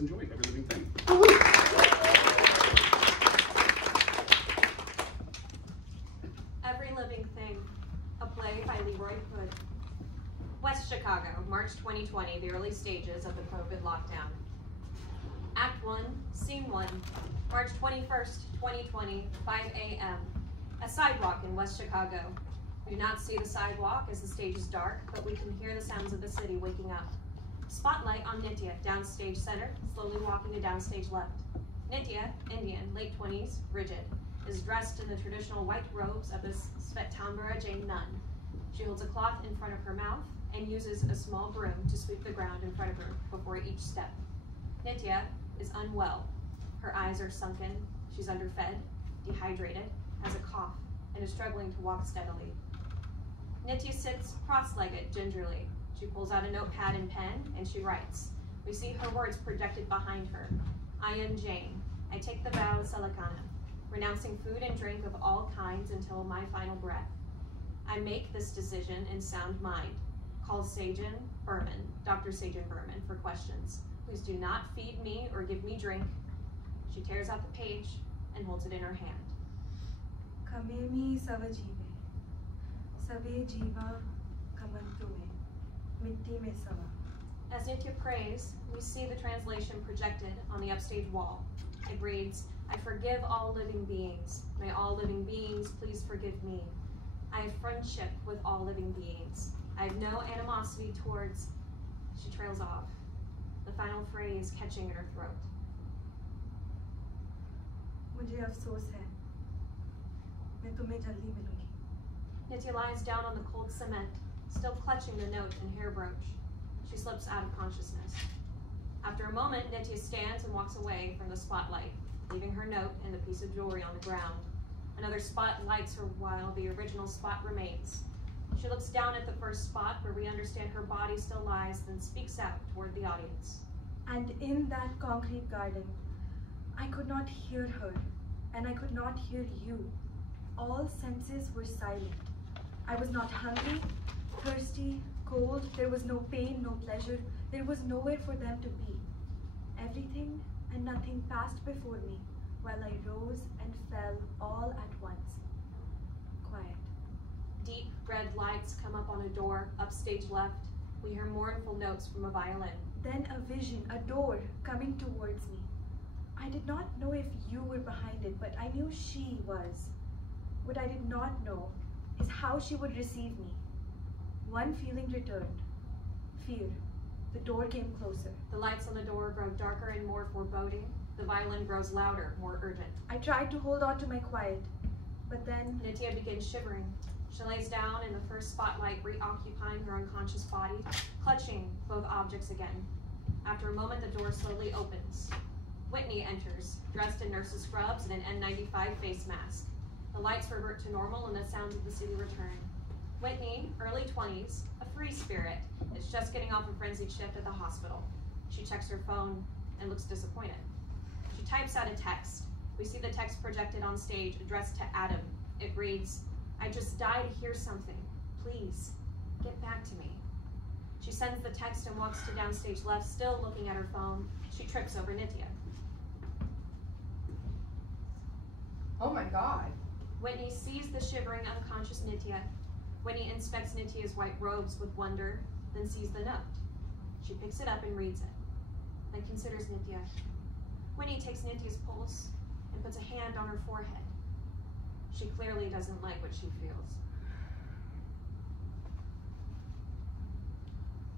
Enjoyed Every Living Thing. Every Living Thing, a play by Leroy Hood. West Chicago, March 2020, the early stages of the COVID lockdown. Act 1, Scene 1, March 21st, 2020, 5 a.m. A sidewalk in West Chicago. We do not see the sidewalk as the stage is dark, but we can hear the sounds of the city waking up. Spotlight on Nitya, downstage center, slowly walking to downstage left. Nitya, Indian, late 20s, rigid, is dressed in the traditional white robes of a Svetambara Jain nun. She holds a cloth in front of her mouth and uses a small broom to sweep the ground in front of her before each step. Nitya is unwell. Her eyes are sunken, she's underfed, dehydrated, has a cough, and is struggling to walk steadily. Nitya sits cross-legged gingerly. She pulls out a notepad and pen, and she writes. We see her words projected behind her. I am Jane. I take the vow of Salakana, renouncing food and drink of all kinds until my final breath. I make this decision in sound mind. Call Sajan Berman, Dr. Sajan Berman, for questions. Please do not feed me or give me drink. She tears out the page and holds it in her hand. Kamemi savajive, save jiva kamantume. As Nitya prays, we see the translation projected on the upstage wall. It reads, I forgive all living beings. May all living beings please forgive me. I have friendship with all living beings. I have no animosity towards... She trails off, the final phrase catching in her throat. मुझे अफसोस है. मैं तुम्हें जल्दी मिलूंगी. Nitya lies down on the cold cement, still clutching the note and hair brooch. She slips out of consciousness. After a moment, Nitya stands and walks away from the spotlight, leaving her note and the piece of jewelry on the ground. Another spot lights her while the original spot remains. She looks down at the first spot where we understand her body still lies, then speaks out toward the audience. And in that concrete garden, I could not hear her, and I could not hear you. All senses were silent. I was not hungry, thirsty, cold. There was no pain, no pleasure. There was nowhere for them to be. Everything and nothing passed before me while I rose and fell all at once. Quiet. Deep red lights come up on a door, upstage left. We hear mournful notes from a violin. Then a vision, a door coming towards me. I did not know if you were behind it, but I knew she was. What I did not know is how she would receive me. One feeling returned. Fear. The door came closer. The lights on the door grow darker and more foreboding. The violin grows louder, more urgent. I tried to hold on to my quiet, but then... Nitya begins shivering. She lays down in the first spotlight, reoccupying her unconscious body, clutching both objects again. After a moment, the door slowly opens. Whitney enters, dressed in nurse's scrubs and an N95 face mask. The lights revert to normal and the sounds of the city return. Whitney, early 20s, a free spirit, is just getting off a frenzied shift at the hospital. She checks her phone and looks disappointed. She types out a text. We see the text projected on stage addressed to Adam. It reads, I just died to hear something. Please, get back to me. She sends the text and walks to downstage left, still looking at her phone. She trips over Nitya. Oh my God. Whitney sees the shivering, unconscious Nitya. Whitney inspects Nitya's white robes with wonder, then sees the note. She picks it up and reads it, then considers Nitya. Whitney takes Nitya's pulse and puts a hand on her forehead. She clearly doesn't like what she feels.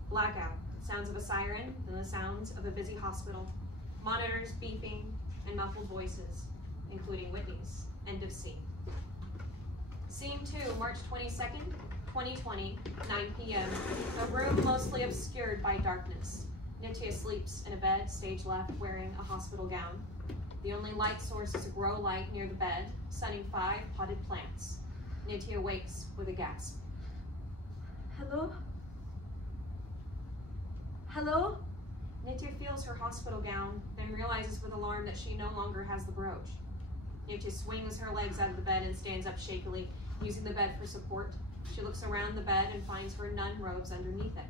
Blackout. Sounds of a siren, then the sounds of a busy hospital. Monitors beeping and muffled voices, including Whitney's. End of scene. Scene 2, March 22nd, 2020, 9 p.m. A room mostly obscured by darkness. Nitya sleeps in a bed, stage left, wearing a hospital gown. The only light source is a grow light near the bed, sunning 5 potted plants. Nitya wakes with a gasp. Hello? Hello? Nitya feels her hospital gown, then realizes with alarm that she no longer has the brooch. Nitya swings her legs out of the bed and stands up shakily, using the bed for support. She looks around the bed and finds her nun robes underneath it.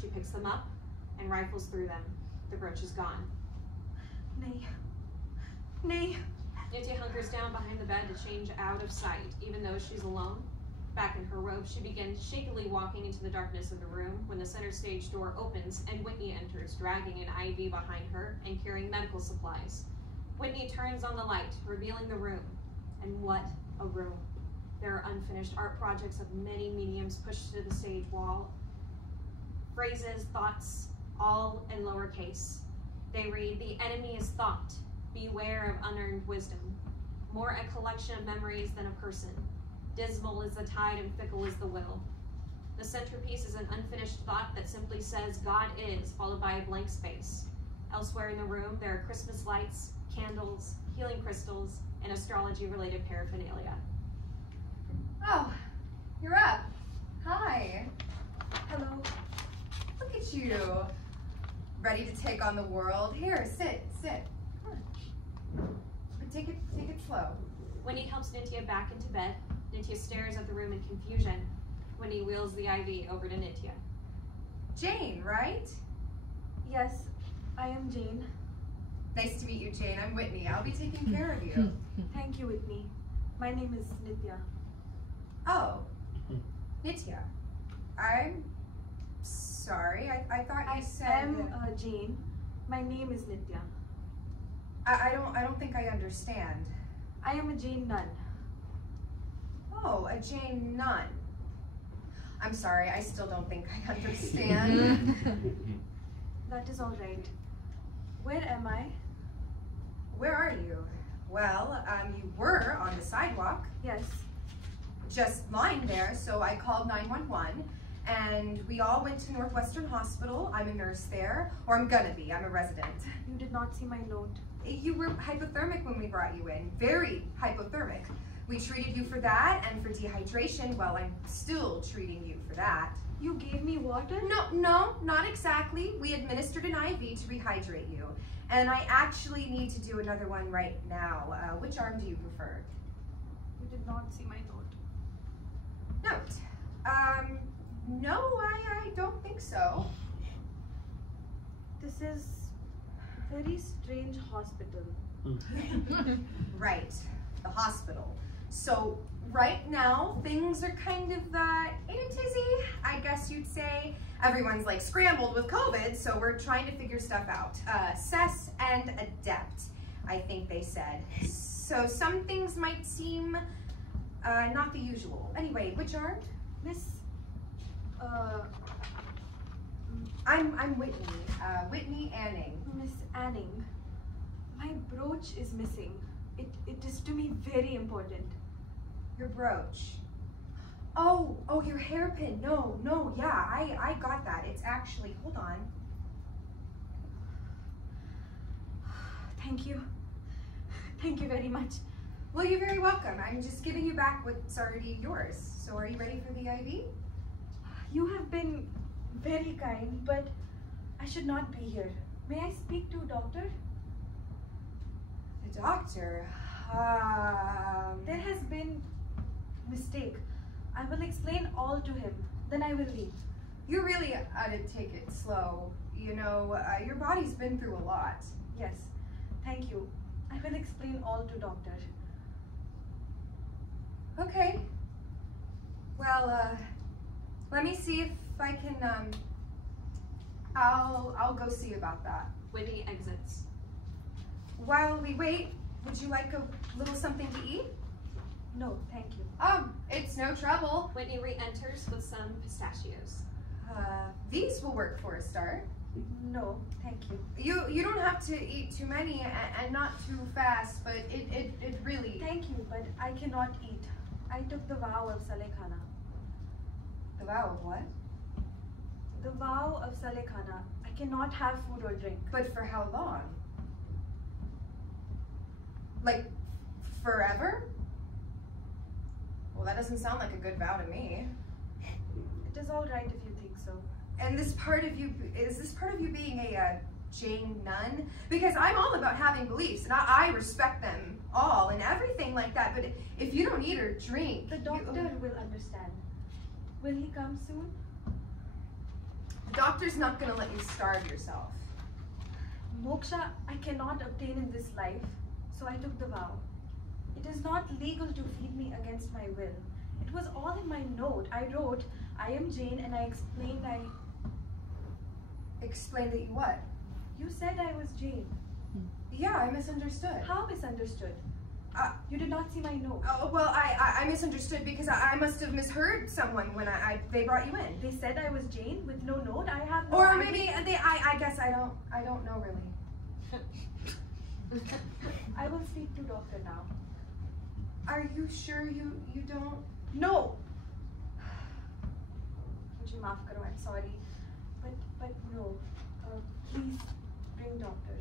She picks them up and rifles through them. The brooch is gone. Nay. Nay. Nitya hunkers down behind the bed to change out of sight, even though she's alone. Back in her robe, she begins shakily walking into the darkness of the room when the center stage door opens and Whitney enters, dragging an IV behind her and carrying medical supplies. Whitney turns on the light, revealing the room. And what a room. There are unfinished art projects of many mediums pushed to the stage wall. Phrases, thoughts, all in lowercase. They read, "The enemy is thought. Beware of unearned wisdom. More a collection of memories than a person. Dismal is the tide and fickle is the will." The centerpiece is an unfinished thought that simply says, "God is," followed by a blank space. Elsewhere in the room, there are Christmas lights, candles, healing crystals, and astrology-related paraphernalia. Oh, you're up. Hi. Hello. Look at you. Ready to take on the world? Here, sit. Come on. But take it slow. Whitney helps Nitya back into bed. Nitya stares at the room in confusion. Whitney wheels the IV over to Nitya. Jane, right? Yes, I am Jane. Nice to meet you, Jane. I'm Whitney. I'll be taking care of you. Thank you, Whitney. My name is Nitya. Oh, Nitya. I'm sorry. I thought you said. I am Jane. My name is Nitya. I don't think I understand. I am a Jain nun. Oh, a Jain nun. I'm sorry. I still don't think I understand. That is all right. Where am I? Where are you? Well, you were on the sidewalk, Yes. just lying there, so I called 911, and we all went to Northwestern Hospital. I'm a nurse there, or I'm gonna be. I'm a resident. You did not see my note. You were hypothermic when we brought you in, very hypothermic. We treated you for that, and for dehydration, well, I'm still treating you for that. You gave me water? No, not exactly. We administered an IV to rehydrate you. And I actually need to do another one right now. Which arm do you prefer? You did not see my note. Note. No, I don't think so. This is a very strange hospital. Right, the hospital. So right now, things are kind of in a tizzy, I guess you'd say. Everyone's like scrambled with COVID, so we're trying to figure stuff out. Cess and adept, I think they said. So some things might seem not the usual. Anyway, which arm? Miss, I'm Whitney, Whitney Anning. Miss Anning, my brooch is missing. It is to me very important. Your brooch. Oh, your hairpin. No, yeah, I got that. It's actually, hold on. Thank you. Thank you very much. Well, you're very welcome. I'm just giving you back what's already yours. So are you ready for the IV? You have been very kind, but I should not be here. May I speak to doctor? The doctor? There has been mistake. I will explain all to him. Then I will leave. You really ought to take it slow. You know, your body's been through a lot. Yes. Thank you. I will explain all to doctor. Okay. Well, let me see if I can, I'll go see about that. Whitney exits. While we wait, would you like a little something to eat? No, thank you. It's no trouble. Whitney re-enters with some pistachios. These will work for a start. No, thank you. You don't have to eat too many and not too fast, but it really... Thank you, but I cannot eat. I took the vow of Salekhana. The vow of what? The vow of Salekhana. I cannot have food or drink. But for how long? Like, forever? Well, that doesn't sound like a good vow to me. It is all right if you think so. And is this part of you being a Jain nun? Because I'm all about having beliefs, and I respect them all and everything like that, but if you don't eat or drink... The doctor will understand. Will he come soon? The doctor's not gonna let you starve yourself. Moksha, I cannot obtain in this life, so I took the vow. It is not legal to feed me against my will. It was all in my note. I wrote, I am Jane, and I explained Explain that you what? You said I was Jane. Yeah, I misunderstood. How misunderstood? You did not see my note. Oh, well, I misunderstood because I must have misheard someone when they brought you in. They said I was Jane with no note. I have no Or idea. maybe I guess I don't know really. I will speak to doctor now. Are you sure you don't? No! Mujhe maaf karo, I'm sorry. But no. Please bring doctor.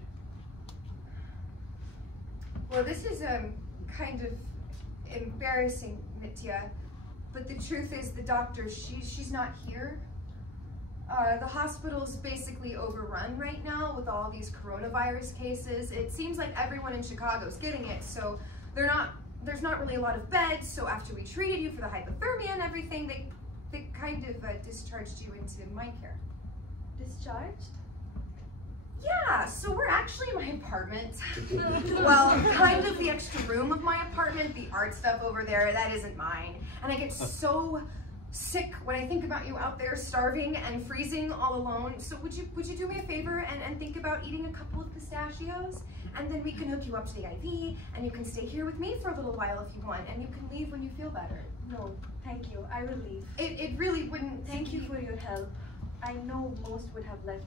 Well, this is kind of embarrassing, Nitya. But the truth is, the doctor, she's not here. The hospital's basically overrun right now with all these coronavirus cases. It seems like everyone in Chicago's getting it, so there's not really a lot of beds. So after we treated you for the hypothermia and everything, they kind of discharged you into my care. Discharged? Yeah, so we're actually in my apartment. Well, kind of the extra room of my apartment, the art stuff over there, that isn't mine. And I get so sick when I think about you out there starving and freezing all alone. So would you do me a favor and think about eating a couple of pistachios? And then we can hook you up to the IV, and you can stay here with me for a little while if you want, and you can leave when you feel better. No, thank you. I will leave. It really wouldn't. Thank you for your help. I know most would have left me.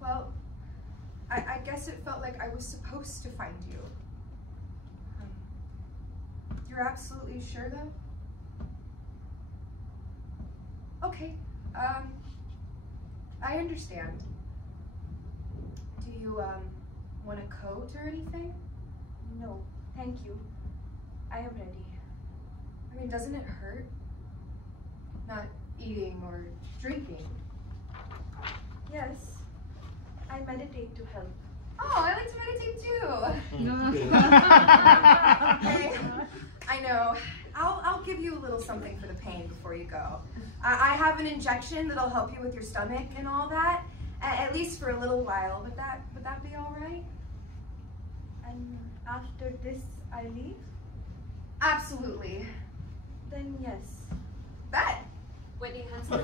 Well, I guess it felt like I was supposed to find you. You're absolutely sure, though? Okay, I understand. Do you, want a coat or anything? No, thank you. I am ready. I mean, doesn't it hurt? Not eating or drinking. Yes, I meditate to help. Oh, I like to meditate too. Okay, I know. I'll give you a little something for the pain before you go. I have an injection that'll help you with your stomach and all that, at least for a little while. Would that be all right? And after this, I leave? Absolutely. Then yes. Bet. Whitney hands her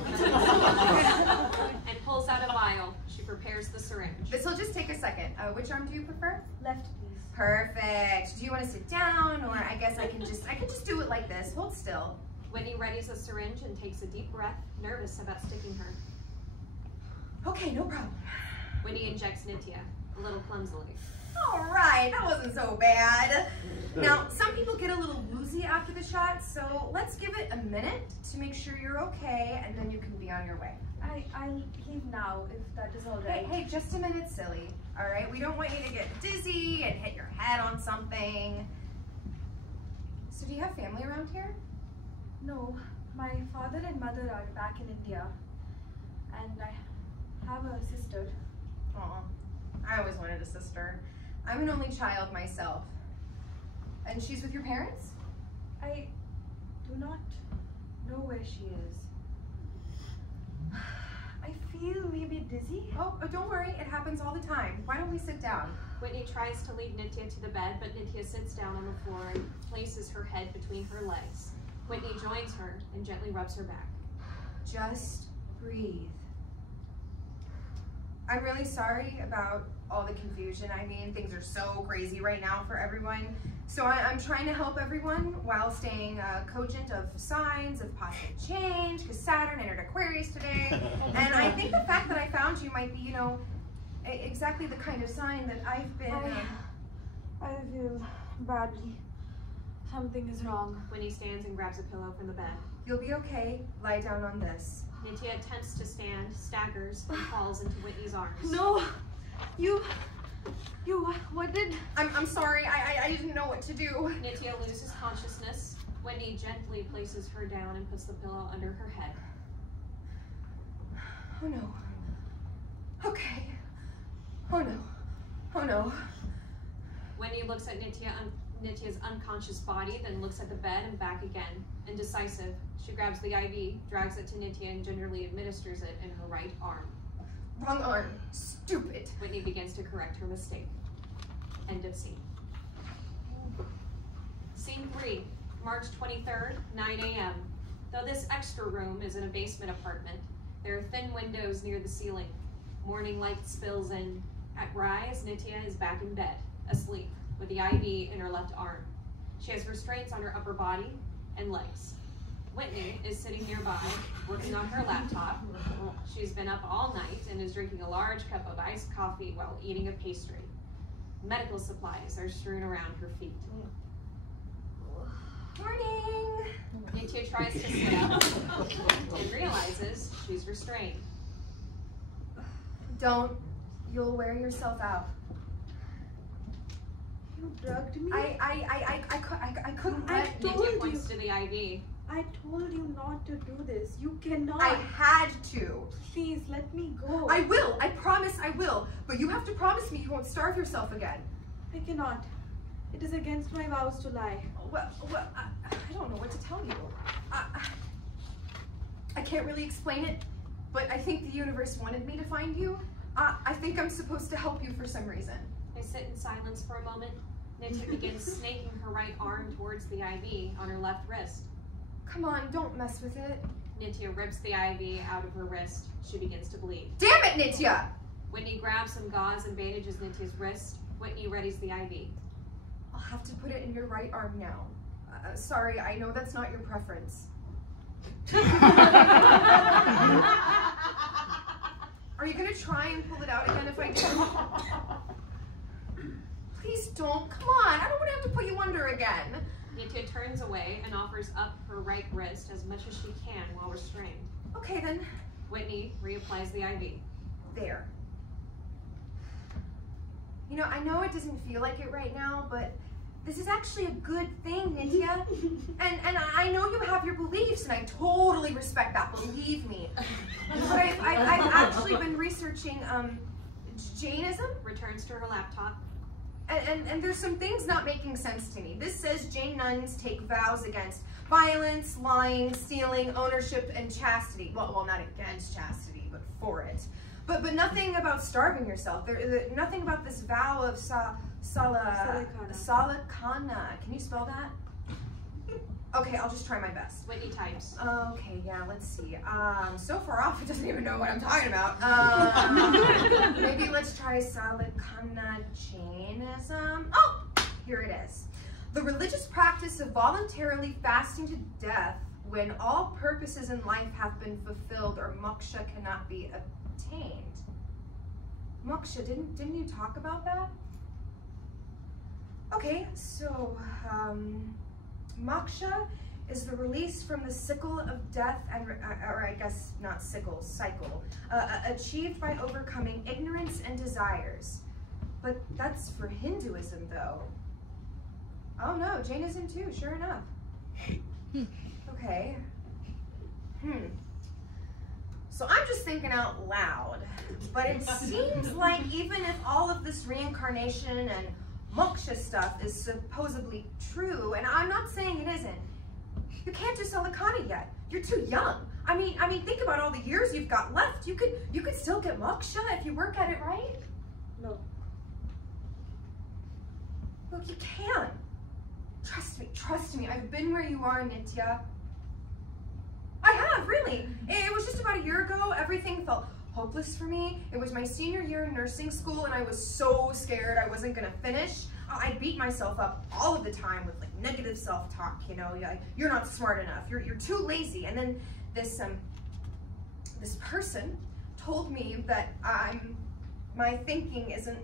and pulls out a vial. She prepares the syringe. This will just take a second. Which arm do you prefer? Left, please. Perfect. Do you want to sit down, or I guess I can just do it like this. Hold still. Whitney readies a syringe and takes a deep breath, nervous about sticking her. Okay, no problem. Whitney injects Nitya, a little clumsily. All right, that wasn't so bad. Now, some people get a little woozy after the shot, so let's give it a minute to make sure you're okay, and then you can be on your way. I'll leave now, if that is all right. Hey, just a minute, silly. All right, we don't want you to get dizzy and hit your head on something. So do you have family around here? No, my father and mother are back in India, and I have a sister. Aw, I always wanted a sister. I'm an only child myself. And she's with your parents? I do not know where she is. I feel maybe dizzy. Oh, don't worry, it happens all the time. Why don't we sit down? Whitney tries to lead Nitya to the bed, but Nitya sits down on the floor and places her head between her legs. Whitney joins her and gently rubs her back. Just breathe. I'm really sorry about all the confusion. I mean, things are so crazy right now for everyone. So I'm trying to help everyone while staying cogent of signs of positive change, because Saturn entered Aquarius today. And I think the fact that I found you might be, you know, exactly the kind of sign that I've been... I feel badly. Something is wrong. Whitney stands and grabs a pillow from the bed. You'll be okay. Lie down on this. Nitya attempts to stand, staggers, and falls into Whitney's arms. No! What did... I'm sorry, I didn't know what to do. Nitya loses consciousness. Whitney gently places her down and puts the pillow under her head. Oh no. Okay. Oh no. Oh no. Whitney looks at Nitya's unconscious body, then looks at the bed and back again. Indecisive, she grabs the IV, drags it to Nitya, and gingerly administers it in her right arm. Wrong arm. Stupid. Whitney begins to correct her mistake. End of scene. Scene 3, March 23rd, 9 a.m. Though this extra room is in a basement apartment, there are thin windows near the ceiling. Morning light spills in. At rise, Nitya is back in bed, asleep, with the IV in her left arm. She has restraints on her upper body and legs. Whitney is sitting nearby, working on her laptop. She's been up all night and is drinking a large cup of iced coffee while eating a pastry. Medical supplies are strewn around her feet. Morning. Nitya tries to sit up and realizes she's restrained. Don't. You'll wear yourself out. You drugged me? I couldn't I let. told Nitya you. points to the IV. I told you not to do this. You cannot. I had to. Please, let me go. I will. I promise I will. But you have to promise me you won't starve yourself again. I cannot. It is against my vows to lie. Well, I don't know what to tell you. I can't really explain it, but I think the universe wanted me to find you. I think I'm supposed to help you for some reason. They sit in silence for a moment. Nitya begins snaking her right arm towards the IV on her left wrist. Come on, don't mess with it. Nitya rips the IV out of her wrist. She begins to bleed. Damn it, Nitya! Whitney grabs some gauze and bandages Nitya's wrist. Whitney readies the IV. I'll have to put it in your right arm now. Sorry, I know that's not your preference. Are you gonna try and pull it out again if I do? Please don't, come on, I don't wanna have to put you under again. Nitya turns away and offers up her right wrist as much as she can while restrained. Okay then. Whitney reapplies the IV. There. You know, I know it doesn't feel like it right now, but this is actually a good thing, Nitya. and I know you have your beliefs, and I totally respect that, believe me. But I've actually been researching Jainism. Returns to her laptop. And there's some things not making sense to me. This says Jain nuns take vows against violence, lying, stealing, ownership, and chastity. Well, not against chastity, but for it. But nothing about starving yourself. Nothing about this vow of Salakana. Can you spell that? Okay, I'll just try my best. Whitney types. Okay, yeah, let's see. So far off, it doesn't even know what I'm talking about. Maybe let's try Salakana Jainism. Oh, here it is. The religious practice of voluntarily fasting to death when all purposes in life have been fulfilled or moksha cannot be obtained. Moksha, didn't you talk about that? Okay, so moksha is the release from the sickle of death and, or I guess not sickle, cycle, achieved by overcoming ignorance and desires. But that's for Hinduism though. Oh no, Jainism too, sure enough. Okay. So I'm just thinking out loud, but it seems like even if all of this reincarnation and moksha stuff is supposedly true, and I'm not saying it isn't, you can't do Salakana yet. You're too young. I mean, think about all the years you've got left. You could still get moksha if you work at it right. No. Look, you can. Trust me. I've been where you are, Nitya. I have, really. It was just about a year ago. Everything felt hopeless for me. It was my senior year in nursing school, and I was so scared I wasn't gonna finish. I beat myself up all of the time with like negative self-talk. You know, you're not smart enough. You're too lazy. And then this person told me that my thinking isn't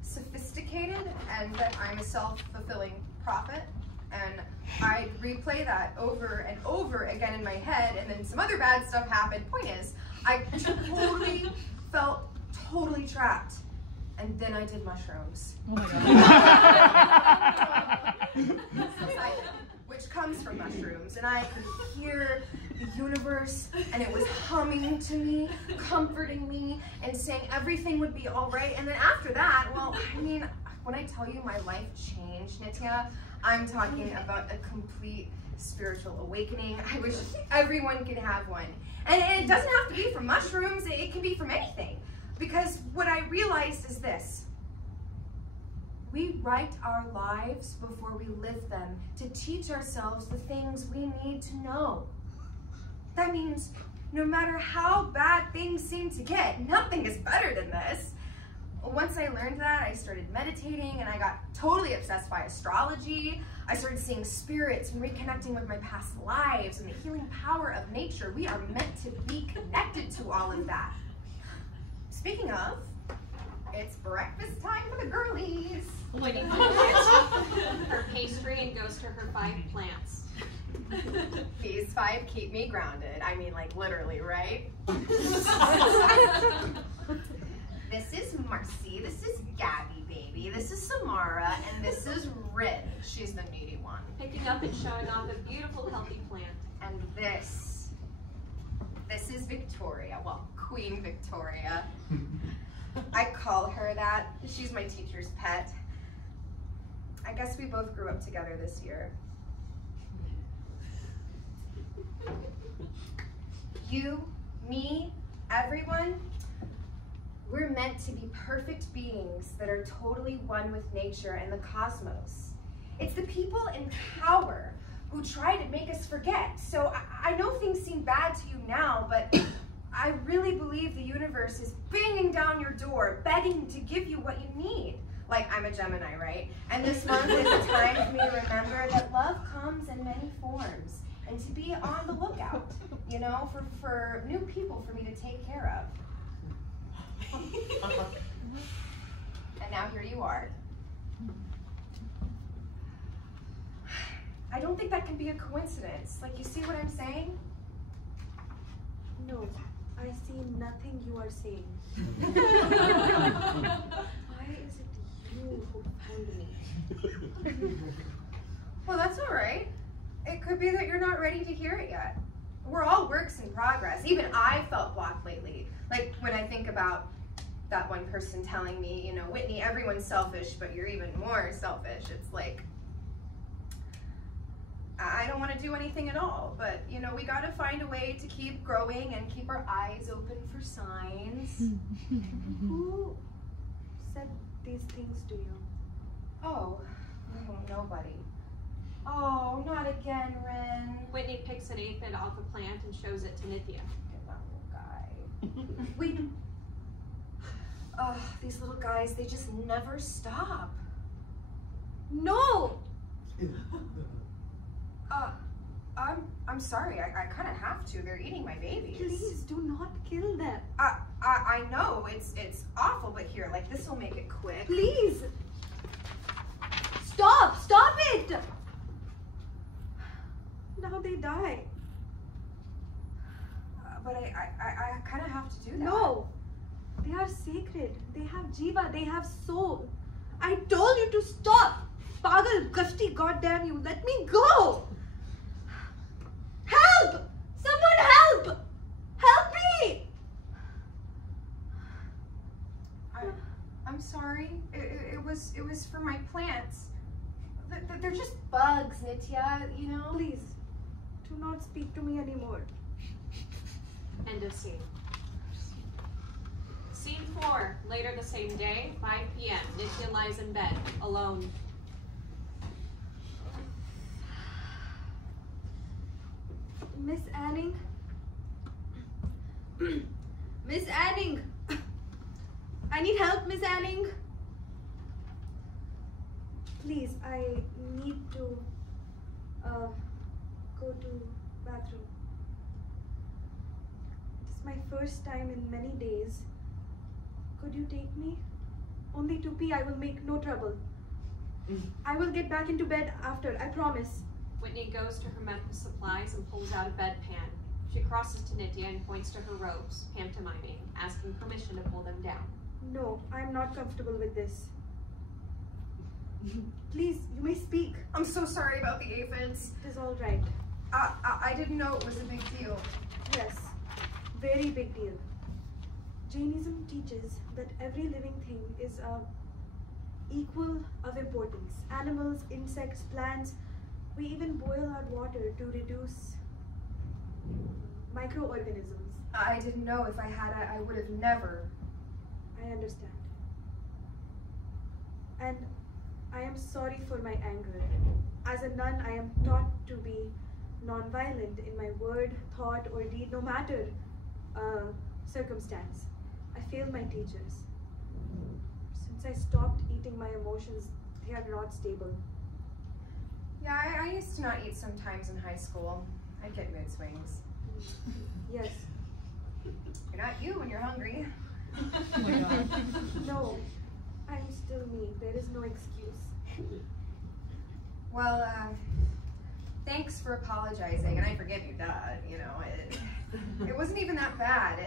sophisticated and that I'm a self-fulfilling prophet. And I replay that over and over again in my head, and then some other bad stuff happened. Point is, I totally felt totally trapped. And then I did mushrooms. Oh my God. Which comes from mushrooms. And I could hear the universe, and it was humming to me, comforting me, and saying everything would be all right. And then after that, well, I mean, when I tell you my life changed, Nitya, I'm talking about a complete spiritual awakening. I wish everyone could have one. And it doesn't have to be from mushrooms, it can be from anything. Because what I realized is this. We write our lives before we live them to teach ourselves the things we need to know. That means no matter how bad things seem to get, nothing is better than this. Once I learned that, I started meditating and I got totally obsessed by astrology. I started seeing spirits and reconnecting with my past lives and the healing power of nature. We are meant to be connected to all of that. Speaking of, it's breakfast time for the girlies. Whitney finishes her pastry and goes to her 5 plants. These 5 keep me grounded. I mean, like, literally, right? This is Marcy, this is Gabby, baby, this is Samara, and this is Rin. She's the needy one. Picking up and showing off a beautiful, healthy plant. And this is Victoria, well, Queen Victoria. I call her that. She's my teacher's pet. I guess we both grew up together this year. You, me, everyone, we're meant to be perfect beings that are totally one with nature and the cosmos. It's the people in power who try to make us forget. So I know things seem bad to you now, but I really believe the universe is banging down your door, begging to give you what you need. Like, I'm a Gemini, right? And this month is a time for me to remember that love comes in many forms and to be on the lookout, you know, for new people for me to take care of. And now here you are. I don't think that can be a coincidence. Like, you see what I'm saying? No, I see nothing you are saying. Why is it you who found me? Well, that's all right. It could be that you're not ready to hear it yet. We're all works in progress. Even I felt blocked lately. Like, when I think about that one person telling me, you know, Whitney, everyone's selfish, but you're even more selfish. It's like, I don't want to do anything at all, but, you know, we got to find a way to keep growing and keep our eyes open for signs. Who said these things to you? Oh, nobody. Oh, not again, Ren. Whitney picks an aphid off a plant and shows it to Nitya. That little guy. Oh, these little guys, they just never stop. No! I'm sorry, I kind of have to. They're eating my babies. Please do not kill them. I know, it's awful, but here, like, this will make it quick. Please! Stop! Stop it! Now they die. But I kind of have to do that. No! They are sacred. They have jiva. They have soul. I told you to stop! Pagal, Gashti, goddamn you. Let me go! Help! Someone help! Help me! I'm sorry. It was for my plants. They're just bugs, Nitya, you know? Please, do not speak to me anymore. End of scene. Scene 4. Later the same day, 5 p.m. Nitya lies in bed, alone. Miss Anning? Miss Anning! I need help, Miss Anning! Please, I need to go to bathroom. It's my first time in many days. Could you take me? Only to pee. I will make no trouble. I will get back into bed after, I promise. Whitney goes to her medical supplies and pulls out a bedpan. She crosses to Nitya and points to her robes, pantomiming, asking permission to pull them down. No, I am not comfortable with this. Please, you may speak. I'm so sorry about the aphids. It is all right. I didn't know it was a big deal. Yes, very big deal. Jainism teaches that every living thing is a equal of importance. Animals, insects, plants. We even boil our water to reduce microorganisms. I didn't know. If I had, I would have never. I understand. And I am sorry for my anger. As a nun, I am taught to be non-violent in my word, thought, or deed, no matter circumstance. I failed my teachers. Since I stopped eating my emotions, they are not stable. Yeah, I used to not eat sometimes in high school. I'd get mood swings. Yes. You're not you when you're hungry. Oh my God. No, I'm still me. There is no excuse. Well, thanks for apologizing, and I forgive you, Dad. You know, it wasn't even that bad,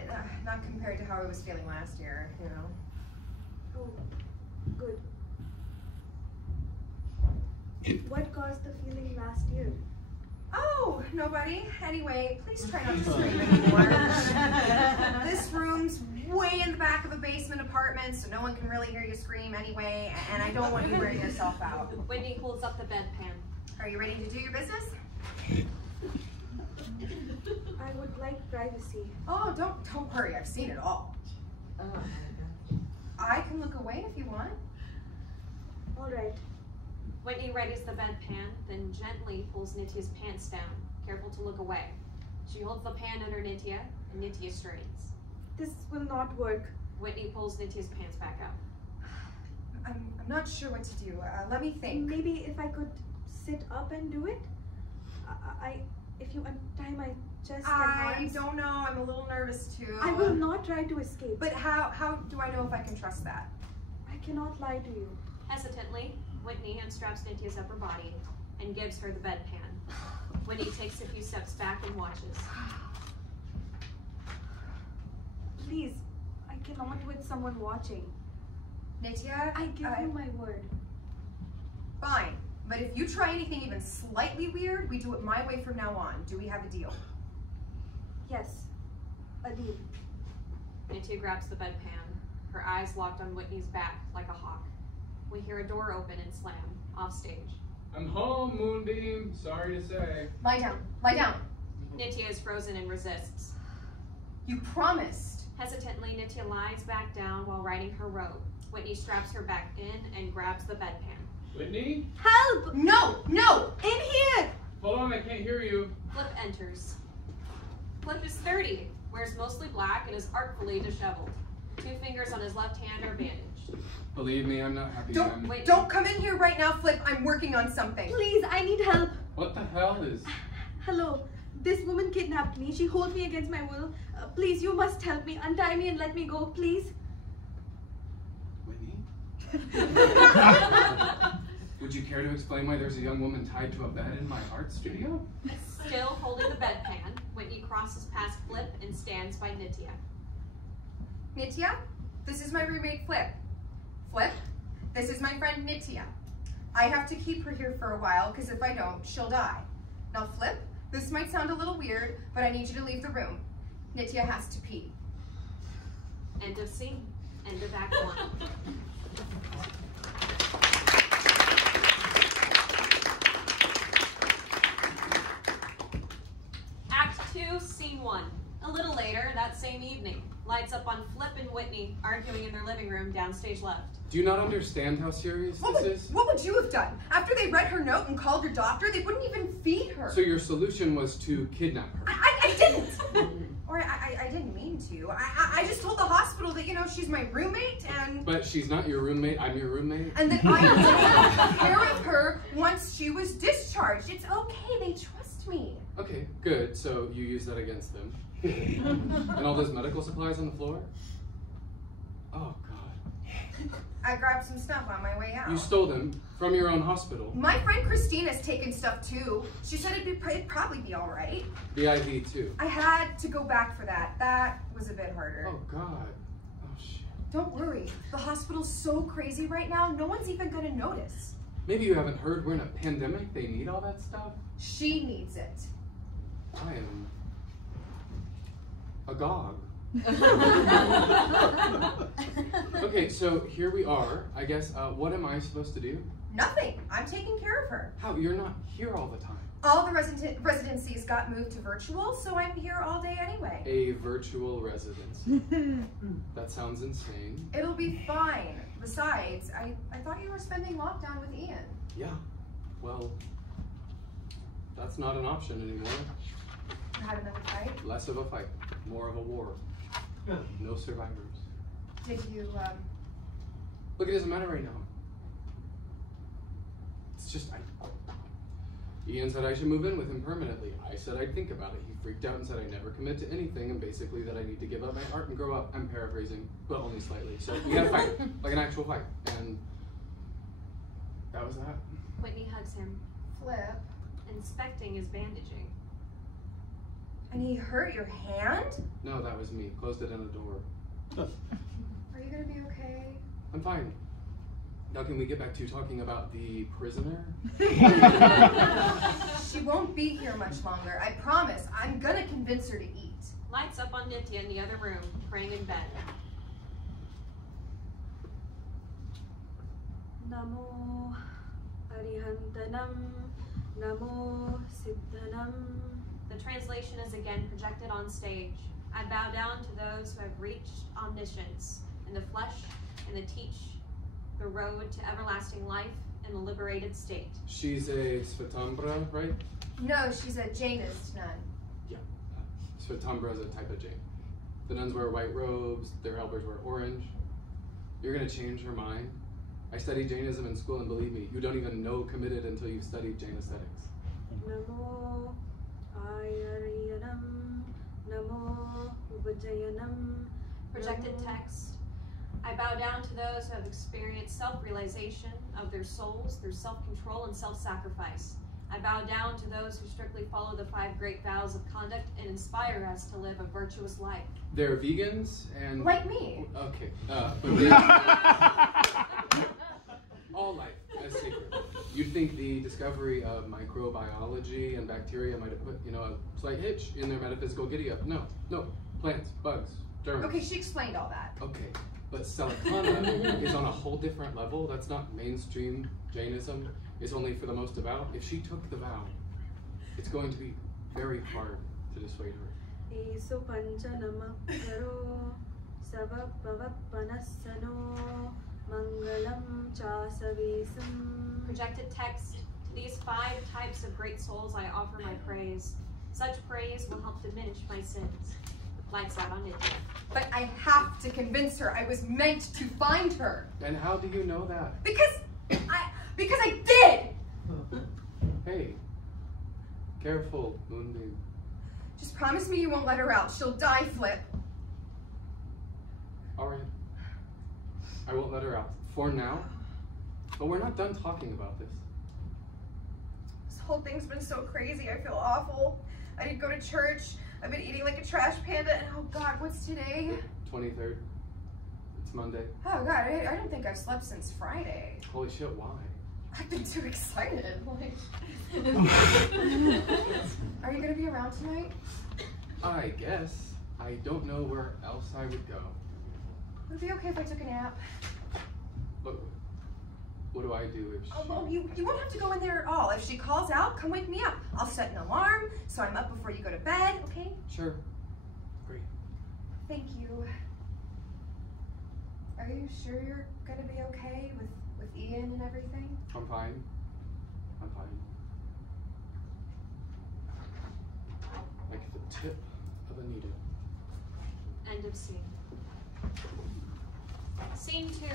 not compared to how I was feeling last year, you know. Oh, good. What caused the feeling last year? Oh, nobody. Anyway, please try not to scream anymore. This room's way in the back of a basement apartment, so no one can really hear you scream anyway, and I don't want you wearing yourself out. Whitney pulls up the bedpan. Are you ready to do your business? I would like privacy. Oh, don't worry. I've seen it all. I can look away if you want. All right. Whitney readies the bedpan, then gently pulls Nitya's pants down, careful to look away. She holds the pan under Nitya, and Nitya strains. This will not work. Whitney pulls Nitya's pants back up. I'm not sure what to do. Let me think. Maybe if I could sit up and do it? If you untie my chest and I arms. don't know. I'm a little nervous too. I will not try to escape. But how do I know if I can trust that? I cannot lie to you. Hesitantly, Whitney unstraps Nitya's upper body and gives her the bedpan. Whitney takes a few steps back and watches. Please, I cannot with someone watching. Nitya, I give you my word. Fine. But if you try anything even slightly weird, we do it my way from now on. Do we have a deal? Yes, a deal. Nitya grabs the bedpan, her eyes locked on Whitney's back like a hawk. We hear a door open and slam, off stage. I'm home, Moonbeam. Sorry to say. Lie down. Lie down. Nitya is frozen and resists. You promised. Hesitantly, Nitya lies back down while riding her robe. Whitney straps her back in and grabs the bedpan. Whitney? Help! No! No! In here! Hold on, I can't hear you. Flip enters. Flip is 30, wears mostly black, and is artfully disheveled. 2 fingers on his left hand are bandaged. Believe me, I'm not happy. Don't come in here right now, Flip. I'm working on something. Please, I need help. What the hell is... Hello. This woman kidnapped me. She holds me against my will. Please, you must help me. Untie me and let me go, please. Whitney? Would you care to explain why there's a young woman tied to a bed in my art studio? Still holding the bedpan, Whitney crosses past Flip and stands by Nitya. Nitya, this is my roommate, Flip. Flip, this is my friend Nitya. I have to keep her here for a while, because if I don't, she'll die. Now, Flip, this might sound a little weird, but I need you to leave the room. Nitya has to pee. End of scene. End of Act 1. Act 2, Scene 1. A little later, that same evening, lights up on Flip and Whitney arguing in their living room downstage left. Do you not understand how serious this is? What would you have done? After they read her note and called her doctor, they wouldn't even feed her. So your solution was to kidnap her? I didn't! Or I didn't mean to. I just told the hospital that, you know, she's my roommate and... But she's not your roommate, I'm your roommate? And that I would take care of her once she was discharged. It's okay, they trust me. Okay, good. So you use that against them. And all those medical supplies on the floor? Oh, God. I grabbed some stuff on my way out. You stole them from your own hospital. My friend Christina's taken stuff too. She said it'd probably be all right. The IV too. I had to go back for that. That was a bit harder. Oh, God. Oh, shit. Don't worry. The hospital's so crazy right now, no one's even gonna notice. Maybe you haven't heard we're in a pandemic. They need all that stuff. She needs it. I am agog. Okay, so here we are. I guess, what am I supposed to do? Nothing. I'm taking care of her. How? You're not here all the time. All the residencies got moved to virtual, so I'm here all day anyway. A virtual residency. That sounds insane. It'll be fine. Besides, I thought you were spending lockdown with Ian. Yeah, well, that's not an option anymore. You had another fight? Less of a fight, more of a war. No survivors. Did you, Look, it doesn't matter right now. It's just, Ian said I should move in with him permanently. I said I'd think about it. He freaked out and said I never commit to anything, and basically that I need to give up my art and grow up. I'm paraphrasing, but only slightly. So we had a fight, like an actual fight, and that was that. Whitney hugs him, Flip? inspecting his bandaging. And he hurt your hand? No, that was me. Closed it in a door. Are you gonna be okay? I'm fine. Now can we get back to talking about the prisoner? She won't be here much longer. I promise. I'm gonna convince her to eat. Lights up on Nitya in the other room, praying in bed. Namo Arihantanam, Namo Siddhanam. The translation is again projected on stage. I bow down to those who have reached omniscience in the flesh and the teach the road to everlasting life in the liberated state. She's a Svetambra, right? No, she's a Jainist nun. Yeah. Svetambra is a type of Jain. The nuns wear white robes, their helpers wear orange. You're gonna change her mind. I studied Jainism in school, and believe me, you don't even know committed until you've studied Jain aesthetics. Namo Ayariyanam, Namo Upajayanam. Projected text. I bow down to those who have experienced self-realization of their souls through self-control and self-sacrifice. I bow down to those who strictly follow the 5 great vows of conduct and inspire us to live a virtuous life. They're vegans and... Like me. Okay. But they... all life as sacred. You'd think the discovery of microbiology and bacteria might have put, a slight hitch in their metaphysical giddy-up. No. Plants, bugs, germs. Okay, she explained all that. Okay. But Salakana is on a whole different level. That's not mainstream Jainism. It's only for the most devout. If she took the vow, it's going to be very hard to dissuade her. Esu Panchanama Karo Savapavapanasano Mangalam Chasavisam. Projected text. To these 5 types of great souls I offer my praise. Such praise will help diminish my sins. Lights out on Nitya. But I have to convince her I was meant to find her. And how do you know that? Because I did! Hey, careful, Moonbeam. Just promise me you won't let her out. She'll die, Flip. All right. I won't let her out. For now. But we're not done talking about this. This whole thing's been so crazy. I feel awful. I didn't go to church. I've been eating like a trash panda, and oh God, what's today? 23rd. It's Monday. Oh God, I don't think I've slept since Friday. Holy shit, why? I've been too excited. Like, are you gonna be around tonight? I guess. I don't know where else I would go. Would it be okay if I took a nap? Look, what do I do if she... Oh, you won't have to go in there at all. If she calls out, come wake me up. I'll set an alarm so I'm up before you go to bed, okay? Sure. Great. Thank you. Are you sure you're gonna be okay with Ian and everything? I'm fine. I'm fine. Like the tip of a needle. End of scene. Scene 2.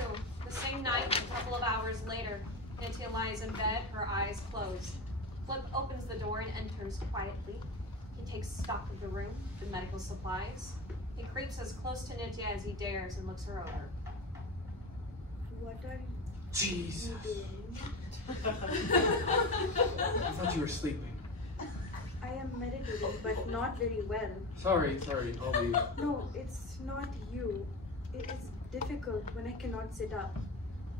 The same night, a couple of hours later, Nitya lies in bed, her eyes closed. Flip opens the door and enters quietly. He takes stock of the room, the medical supplies. He creeps as close to Nitya as he dares and looks her over. What are Jesus. you doing? I thought you were sleeping. I am meditating, but not very well. Sorry, I'll leave. No, it's not you. It is difficult when I cannot sit up.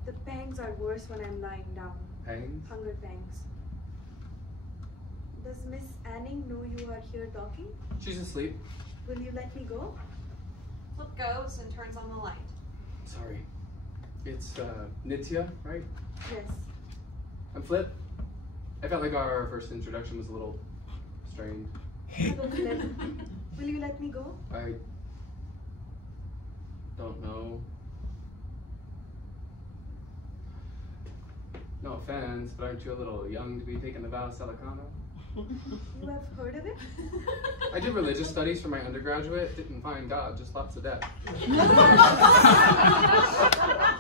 The pangs are worse when I'm lying down. Pangs? Hunger pangs. Does Miss Anning know you are here talking? She's asleep. Will you let me go? Flip goes and turns on the light. Sorry. It's Nitya, right? Yes. I'm Flip. I felt like our first introduction was a little strained. Hello, Flip. Will you let me go? I don't know. No offense, but aren't you a little young to be taking the vow of Salicano? You have heard of it? I did religious studies for my undergraduate. Didn't find God, just lots of debt.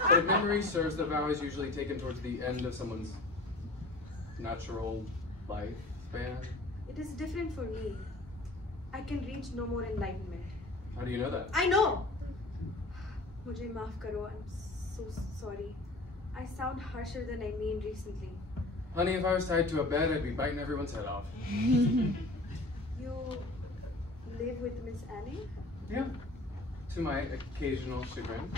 But if memory serves, the vow is usually taken towards the end of someone's natural lifespan. It is different for me. I can reach no more enlightenment. How do you know that? I know! Mujhe maaf karo, I'm so sorry. I sound harsher than I mean recently. Honey, if I was tied to a bed, I'd be biting everyone's head off. You live with Miss Annie? Yeah, to my occasional chagrin.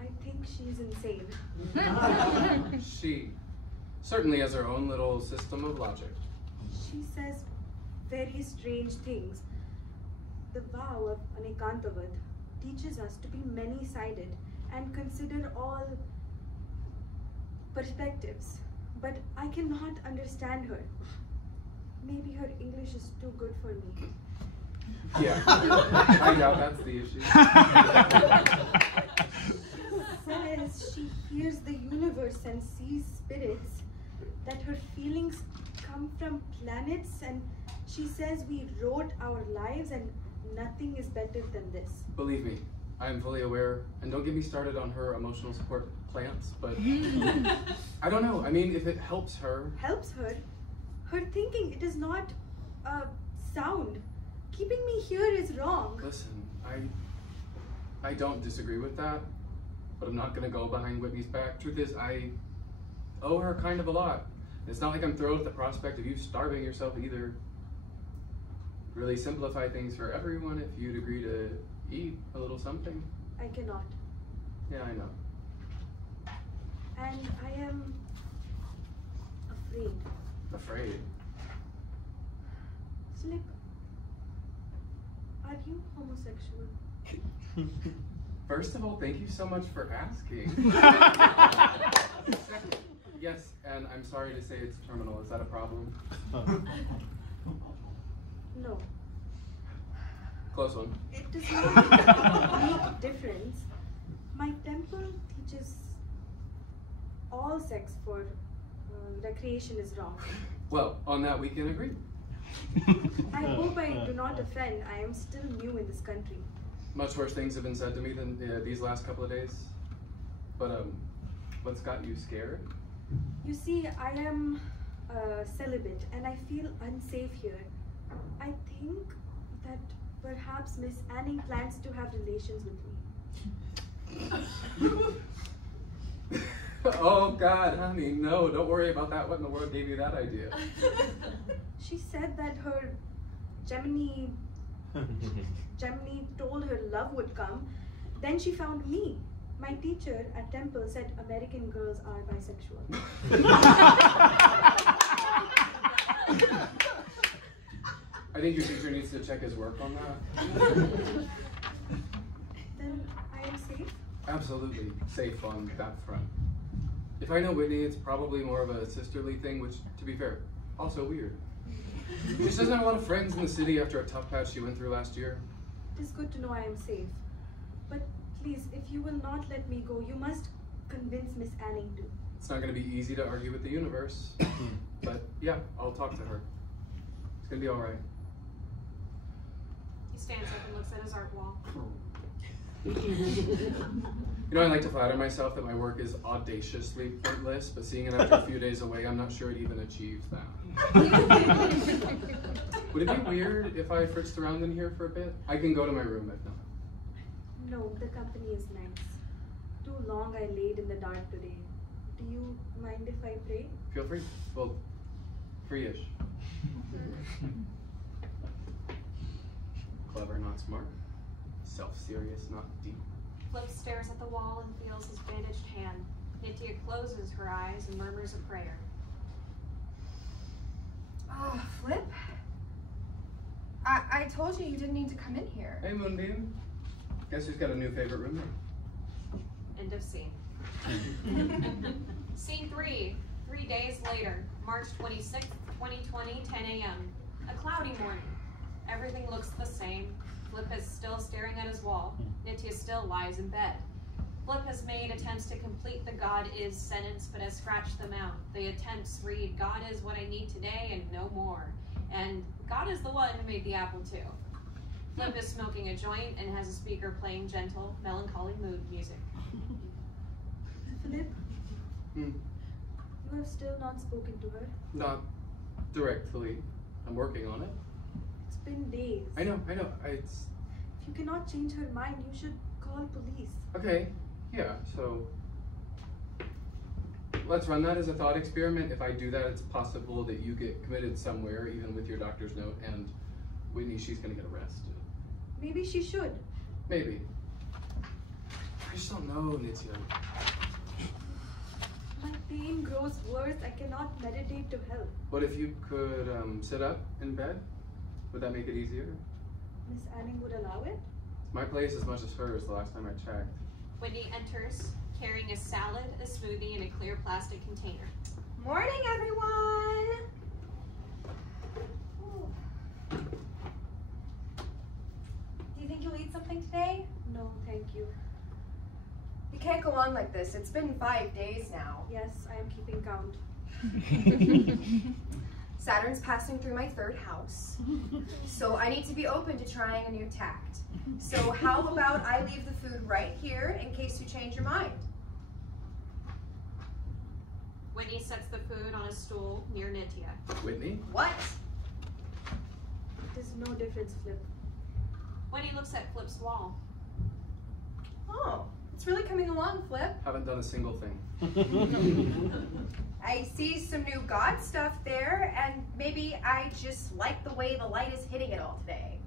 I think she's insane. She certainly has her own little system of logic. She says very strange things. The vow of Anekantavad teaches us to be many-sided and consider all perspectives. But I cannot understand her. Maybe her English is too good for me. Yeah, I doubt that's the issue. She says she hears the universe and sees spirits, that her feelings come from planets, and she says we wrote our lives and nothing is better than this. Believe me, I am fully aware, and don't get me started on her emotional support plants, but I don't know. I mean, if it helps her. Helps her? Her thinking it is not sound. Keeping me here is wrong. Listen, I don't disagree with that, but I'm not gonna go behind Whitney's back. Truth is, I owe her kind of a lot. It's not like I'm thrilled at the prospect of you starving yourself either. Really simplify things for everyone if you'd agree to eat a little something. I cannot. Yeah, I know. And I am afraid. Afraid? Slip, are you homosexual? First of all, thank you so much for asking. Second, yes, and I'm sorry to say it's terminal. Is that a problem? No. Close one. It does not make a difference. My temple teaches all sex for recreation is wrong. Well, on that we can agree. I hope I do not offend. I am still new in this country. Much worse things have been said to me than these last couple of days. But what's got you scared? You see, I am celibate and I feel unsafe here. I think that perhaps Miss Annie plans to have relations with me. Oh God, honey, no, don't worry about that. What in the world gave you that idea? She said that her Gemini told her love would come. Then she found me. My teacher at Temple said American girls are bisexual. I think your teacher needs to check his work on that. Then I am safe? Absolutely safe on that front. If I know Whitney, it's probably more of a sisterly thing, which, to be fair, also weird. She doesn't have a lot of friends in the city after a tough patch she went through last year. It is good to know I am safe. But please, if you will not let me go, you must convince Miss Anning to. It's not going to be easy to argue with the universe. But yeah, I'll talk to her. It's going to be all right. He stands up and looks at his art wall. You know, I like to flatter myself that my work is audaciously pointless, but seeing it after a few days away, I'm not sure it even achieves that. Would it be weird if I fritzed around in here for a bit? I can go to my room if not. No, the company is nice. Too long I laid in the dark today. Do you mind if I pray? Feel free. Well, free-ish. Clever, not smart. Self-serious, not deep. Flip stares at the wall and feels his bandaged hand. Nitya closes her eyes and murmurs a prayer. Flip? I told you didn't need to come in here. Hey, Moonbeam. Guess who's got a new favorite roommate? End of scene. Scene 3. 3 days later, March 26th, 2020, 10 a.m. A cloudy morning. Everything looks the same. Flip is still staring at his wall. Nitya still lies in bed. Flip has made attempts to complete the God is sentence, but has scratched them out. The attempts read, God is what I need today and no more. And God is the one who made the apple too. Flip is smoking a joint and has a speaker playing gentle, melancholy mood music. Philip, Hmm. you have still not spoken to her. Not directly. I'm working on it. It's been days. I know. It's If you cannot change her mind, you should call police. okay. Yeah. So let's run that as a thought experiment. If I do that, it's possible that you get committed somewhere, even with your doctor's note, and Whitney, she's gonna get arrested. Maybe she should. Maybe. I just don't know, Nitya. My pain grows worse. I cannot meditate to help. What if you could sit up in bed? Would that make it easier? Miss Anning would allow it? It's my place as much as hers the last time I checked. Whitney enters, carrying a salad, a smoothie, and a clear plastic container. Morning, everyone. Do you think you'll eat something today? No, thank you. You can't go on like this. It's been 5 days now. Yes, I am keeping count. Saturn's passing through my 3rd house, so I need to be open to trying a new tact. So how about I leave the food right here in case you change your mind? Whitney sets the food on a stool near Nitya. Whitney? What? It is no difference, Flip. Whitney looks at Flip's wall. Oh, it's really coming along, Flip. Haven't done a single thing. I see some new God stuff there, and maybe I just like the way the light is hitting it all today.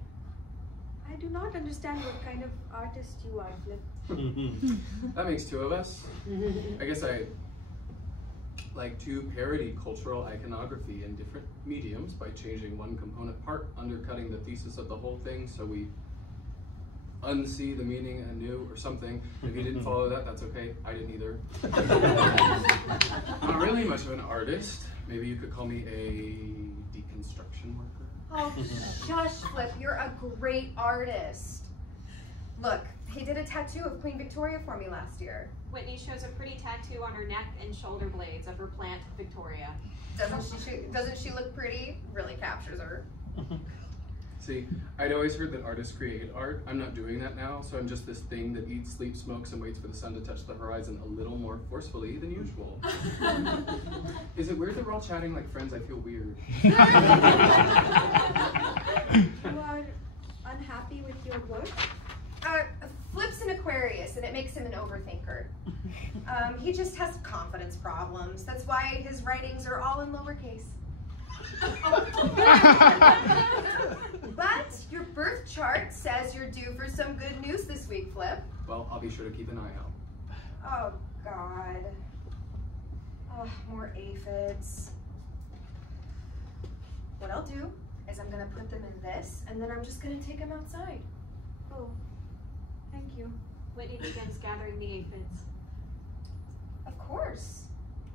I do not understand what kind of artist you are, Flip. That makes 2 of us. I guess I like to parody cultural iconography in different mediums by changing one component part, undercutting the thesis of the whole thing, so we unsee the meaning anew or something. If you didn't follow that, that's okay. I didn't either. Not really much of an artist. Maybe you could call me a deconstruction worker. Oh, shush, Flip, you're a great artist. Look, he did a tattoo of Queen Victoria for me last year. Whitney shows a pretty tattoo on her neck and shoulder blades of her plant, Victoria. Doesn't she look pretty? Really captures her. See, I'd always heard that artists create art. I'm not doing that now, so I'm just this thing that eats, sleeps, smokes, and waits for the sun to touch the horizon a little more forcefully than usual. Is it weird that we're all chatting like friends? I feel weird. You are unhappy with your work? Flip's an Aquarius, and it makes him an overthinker. He just has confidence problems. That's why his writings are all in lowercase. But your birth chart says you're due for some good news this week, Flip. Well, I'll be sure to keep an eye out. Oh, God. Oh, more aphids. What I'll do is I'm going to put them in this, and then I'm just going to take them outside. Oh, thank you. Whitney begins gathering the aphids. Of course.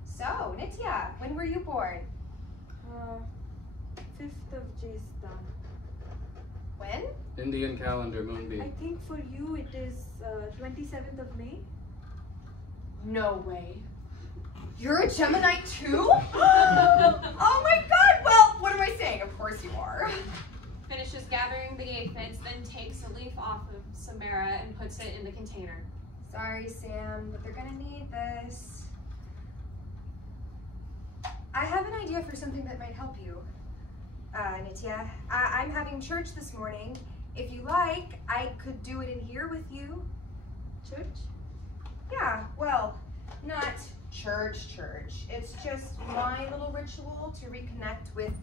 So, Nitya, when were you born? 5th of Jestan. When? Indian calendar, Moonbeam. I think for you it is 27th of May. No way. You're a Gemini too? Oh my God, well, what am I saying? Of course you are. Finishes gathering the aphids, then takes a leaf off of Samara and puts it in the container. Sorry, Sam, but they're gonna need this. I have an idea for something that might help you, Nitya. I'm having church this morning. If you like, I could do it in here with you. Church? Yeah, well, not church. It's just my little ritual to reconnect with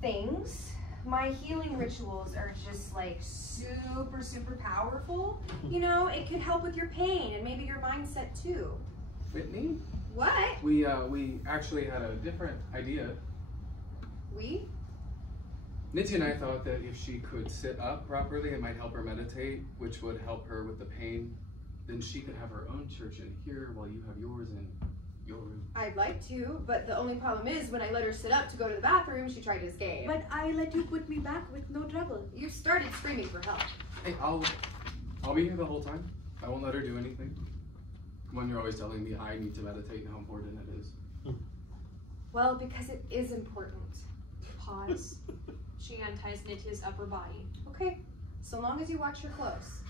things. My healing rituals are just like super powerful. You know, it could help with your pain and maybe your mindset too. Whitney? What? We actually had a different idea. We? Nitya and I thought that if she could sit up properly, it might help her meditate, which would help her with the pain. Then she could have her own church in here while you have yours in your room. I'd like to, but the only problem is when I let her sit up to go to the bathroom, she tried to escape. But I let you put me back with no trouble. You started screaming for help. Hey, I'll be here the whole time. I won't let her do anything. When you're always telling me I need to meditate and how important it is. Well, because it is important. Pause. She unties Nitya's upper body. Okay, so long as you watch your clothes.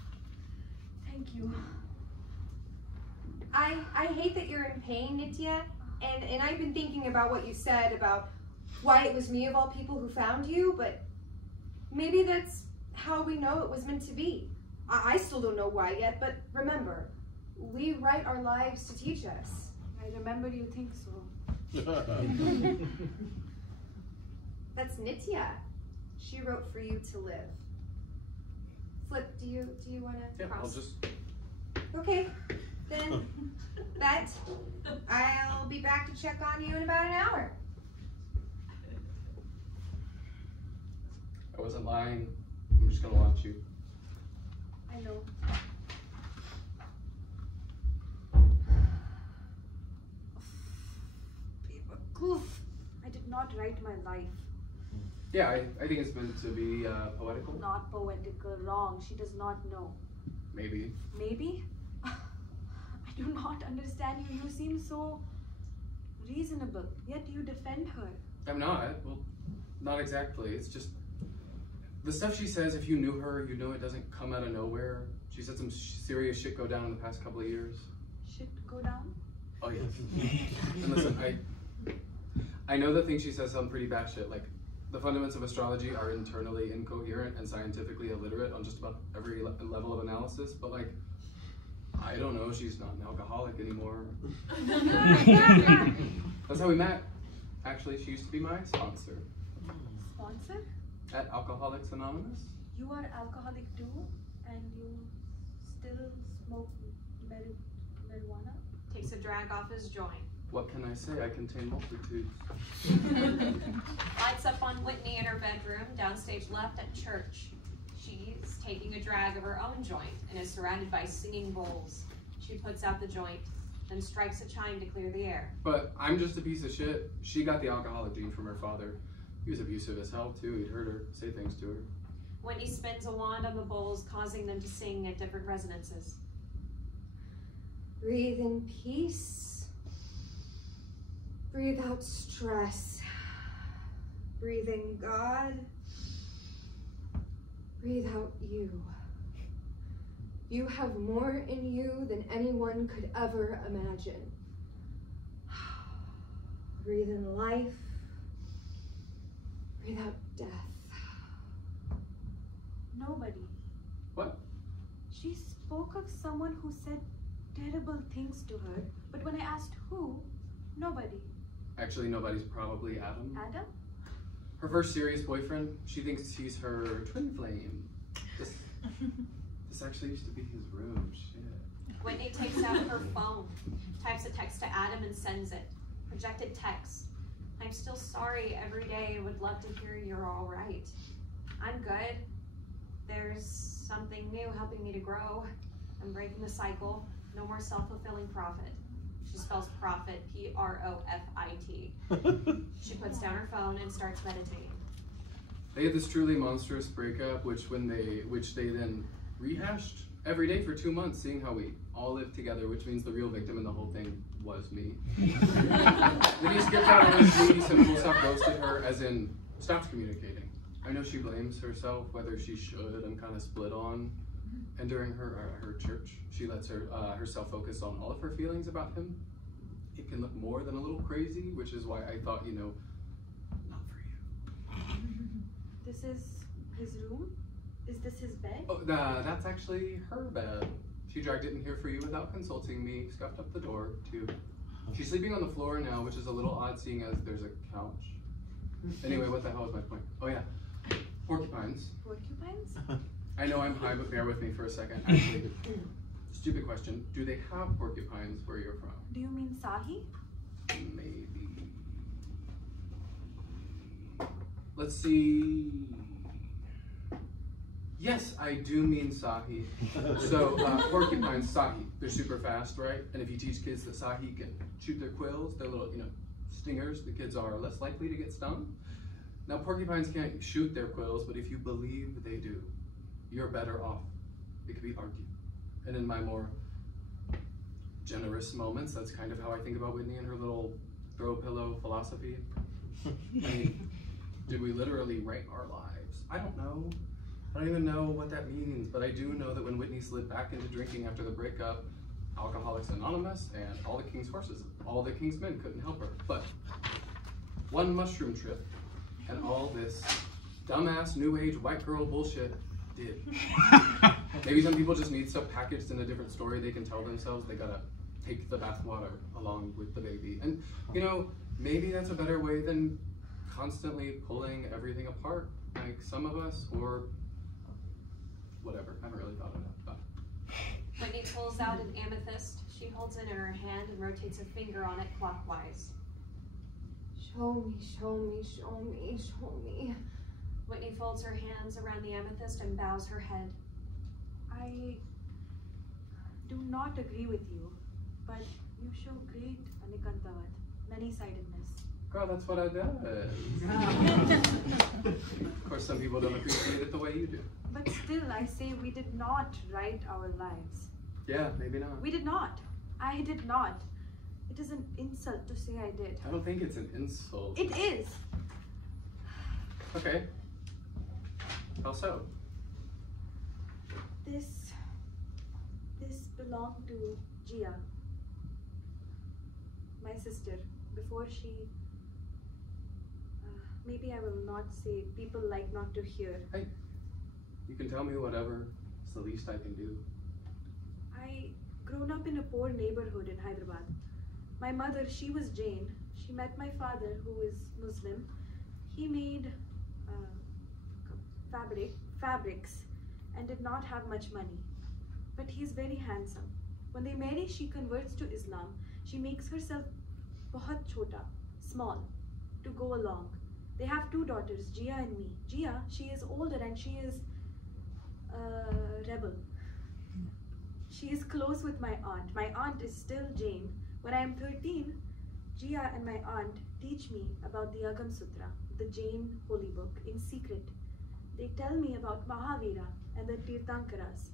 Thank you. I hate that you're in pain, Nitya, and I've been thinking about what you said about why it was me of all people who found you, but maybe that's how we know it was meant to be. I still don't know why yet, but remember, we write our lives to teach us. I remember you think so. That's Nitya. She wrote for you to live. Flip, do you want to Yeah, cross? I'll just... Okay, then that I'll be back to check on you in about an hour. I wasn't lying. I'm just gonna watch you. I know. I did not write my life. Yeah, I think it's meant to be poetical. Not poetical, wrong. She does not know. Maybe. Maybe? I do not understand you. You seem so reasonable, yet you defend her. I'm not. Well, not exactly. It's just the stuff she says. If you knew her, you know it doesn't come out of nowhere. She's had some serious shit go down in the past couple of years. Shit go down? Oh yes. And listen, I know the things she says sound pretty batshit. Like the fundamentals of astrology are internally incoherent and scientifically illiterate on just about every level of analysis. But like, I don't know. She's not an alcoholic anymore. That's how we met. Actually, she used to be my sponsor. Sponsor? At Alcoholics Anonymous. You are alcoholic too, and you still smoke marijuana? Takes a drag off his joint. What can I say? I contain multitudes. Lights up on Whitney in her bedroom, downstage left at church. She's taking a drag of her own joint and is surrounded by singing bowls. She puts out the joint, then strikes a chime to clear the air. But I'm just a piece of shit. She got the alcoholic gene from her father. He was abusive as hell too. He'd hurt her, say things to her. Whitney spins a wand on the bowls, causing them to sing at different resonances. Breathe in peace. Breathe out stress. Breathe in God. Breathe out you. You have more in you than anyone could ever imagine. Breathe in life. Breathe out death. Nobody. What? She spoke of someone who said terrible things to her, but when I asked who, nobody. Actually, nobody's probably Adam. Adam? Her first serious boyfriend. She thinks he's her twin flame. This actually used to be his room. Shit. Whitney takes out her phone, types a text to Adam and sends it. Projected text. I'm still sorry every day and would love to hear you're all right. I'm good. There's something new helping me to grow. I'm breaking the cycle. No more self-fulfilling prophet. She spells profit, P-R-O-F-I-T. She puts down her phone and starts meditating. They had this truly monstrous breakup, which they then rehashed every day for 2 months, seeing how we all lived together, which means the real victim in the whole thing was me. Then he skipped out on his really simple stuff, ghosted her, as in stopped communicating. I know she blames herself, whether she should, I'm kind of split on. And during her church, she lets herself focus on all of her feelings about him. It can look more than a little crazy, which is why I thought, not for you. This is his room? Is this his bed? Oh, that's actually her bed. She dragged it in here for you without consulting me, scuffed up the door, too. She's sleeping on the floor now, which is a little odd seeing as there's a couch. Anyway, what the hell is my point? Oh yeah, porcupines. Porcupines? I know I'm high, but bear with me for a second. Actually, stupid question. Do they have porcupines where you're from? Do you mean Sahi? Maybe. let's see. Yes, I do mean Sahi. So porcupines, Sahi, they're super fast, right? And if you teach kids that Sahi can shoot their quills, their little, stingers, the kids are less likely to get stung. Now porcupines can't shoot their quills, but if you believe they do, you're better off. It could be argued. And in my more generous moments, that's kind of how I think about Whitney and her little throw pillow philosophy. I mean, did we literally write our lives? I don't know. I don't even know what that means, but I do know that when Whitney slid back into drinking after the breakup, Alcoholics Anonymous and all the King's horses, all the King's men couldn't help her. But one mushroom trip and all this dumbass new age white girl bullshit did. Maybe some people just need stuff packaged in a different story they can tell themselves. They gotta take the bathwater along with the baby. And maybe that's a better way than constantly pulling everything apart, like some of us, or whatever. I haven't really thought of that. But. Whitney pulls out an amethyst. She holds it in her hand and rotates a finger on it clockwise. Show me, show me, show me, show me. Whitney folds her hands around the amethyst and bows her head. I do not agree with you, but you show great Anikantavat, many-sidedness. Girl, that's what I do. Of course, some people don't appreciate it the way you do. But still, I say we did not write our lives. Yeah, maybe not. We did not. I did not. It is an insult to say I did. I don't think it's an insult. It is. Okay. How so? This belonged to Gia, my sister, before she... maybe I will not say, people like not to hear. Hey, you can tell me whatever. It's the least I can do. I grown up in a poor neighborhood in Hyderabad. My mother, she was Jain. She met my father, who is Muslim. He made fabrics and did not have much money. But he's very handsome. When they marry, she converts to Islam. She makes herself bahut chota, small, to go along. They have 2 daughters, Gia and me. Gia, she is older and she is a rebel. She is close with my aunt. My aunt is still Jain. When I am 13, Gia and my aunt teach me about the Agam Sutra, the Jain holy book, in secret. They tell me about Mahavira and the Tirthankaras.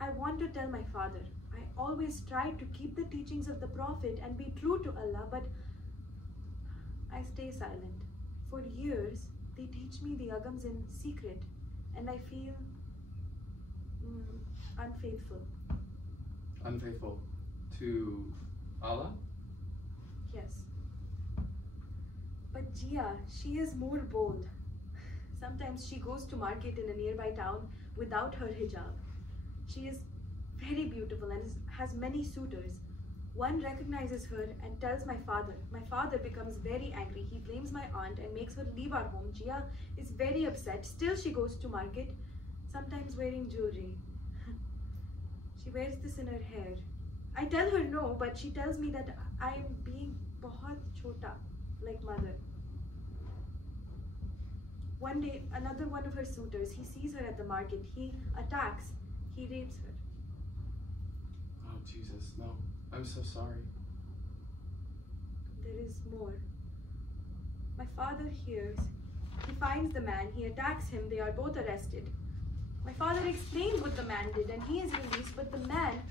I want to tell my father. I always try to keep the teachings of the Prophet and be true to Allah, but I stay silent. For years, they teach me the Agams in secret, and I feel unfaithful. Unfaithful to Allah? Yes. But Gia, she is more bold. Sometimes she goes to market in a nearby town without her hijab. She is very beautiful and has many suitors. One recognizes her and tells my father. My father becomes very angry. He blames my aunt and makes her leave our home. Gia is very upset. Still she goes to market, sometimes wearing jewelry. She wears this in her hair. I tell her no, but she tells me that I am being bahut chota, like mother. One day, another one of her suitors, he sees her at the market. He attacks. He rapes her. Oh, Jesus, no. I'm so sorry. There is more. My father hears. He finds the man. He attacks him. They are both arrested. My father explains what the man did and he is released, but the man,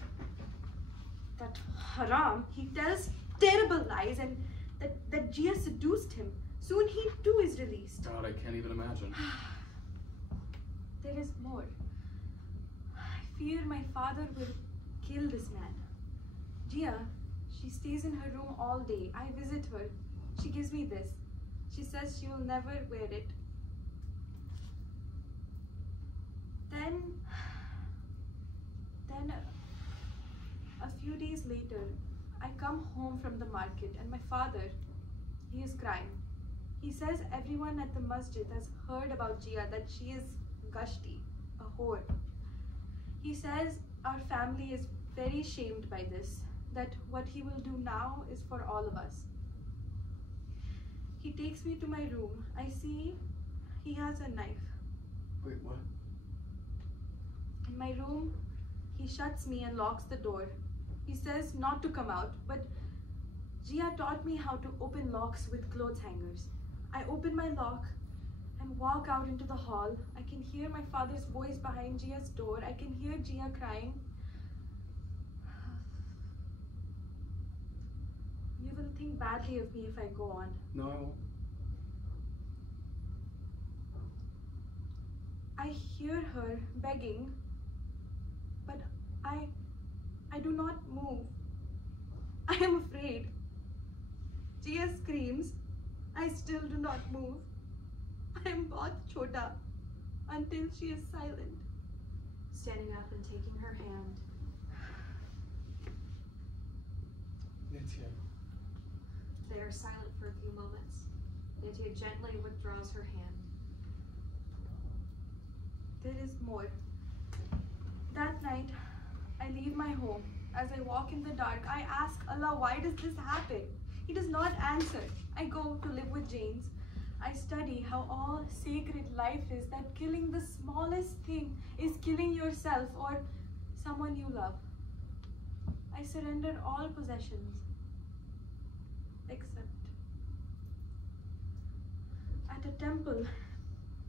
that haram, he tells terrible lies and that Gia seduced him. Soon he too is released. God, I can't even imagine. There is more. I fear my father will kill this man. Gia, she stays in her room all day. I visit her. She gives me this. She says she will never wear it. Then a few days later, I come home from the market and my father, he is crying. He says everyone at the masjid has heard about Gia, that she is gashti, a whore. He says our family is very shamed by this, that what he will do now is for all of us. He takes me to my room. I see He has a knife. Wait, what? In my room, he shuts me and locks the door. He says not to come out, but Gia taught me how to open locks with clothes hangers. I open my lock and walk out into the hall. I can hear my father's voice behind Gia's door. I can hear Gia crying. You will think badly of me if I go on. No, I won't. I hear her begging, but I do not move. I am afraid. Gia screams. I still do not move. I am both chota until she is silent. Standing up and taking her hand. Nitya. They are silent for a few moments. Nitya gently withdraws her hand. There is more. That night, I leave my home. As I walk in the dark, I ask Allah, why does this happen? He does not answer. I go to live with James. I study how all sacred life is, that killing the smallest thing is killing yourself or someone you love. I surrender all possessions, except at a temple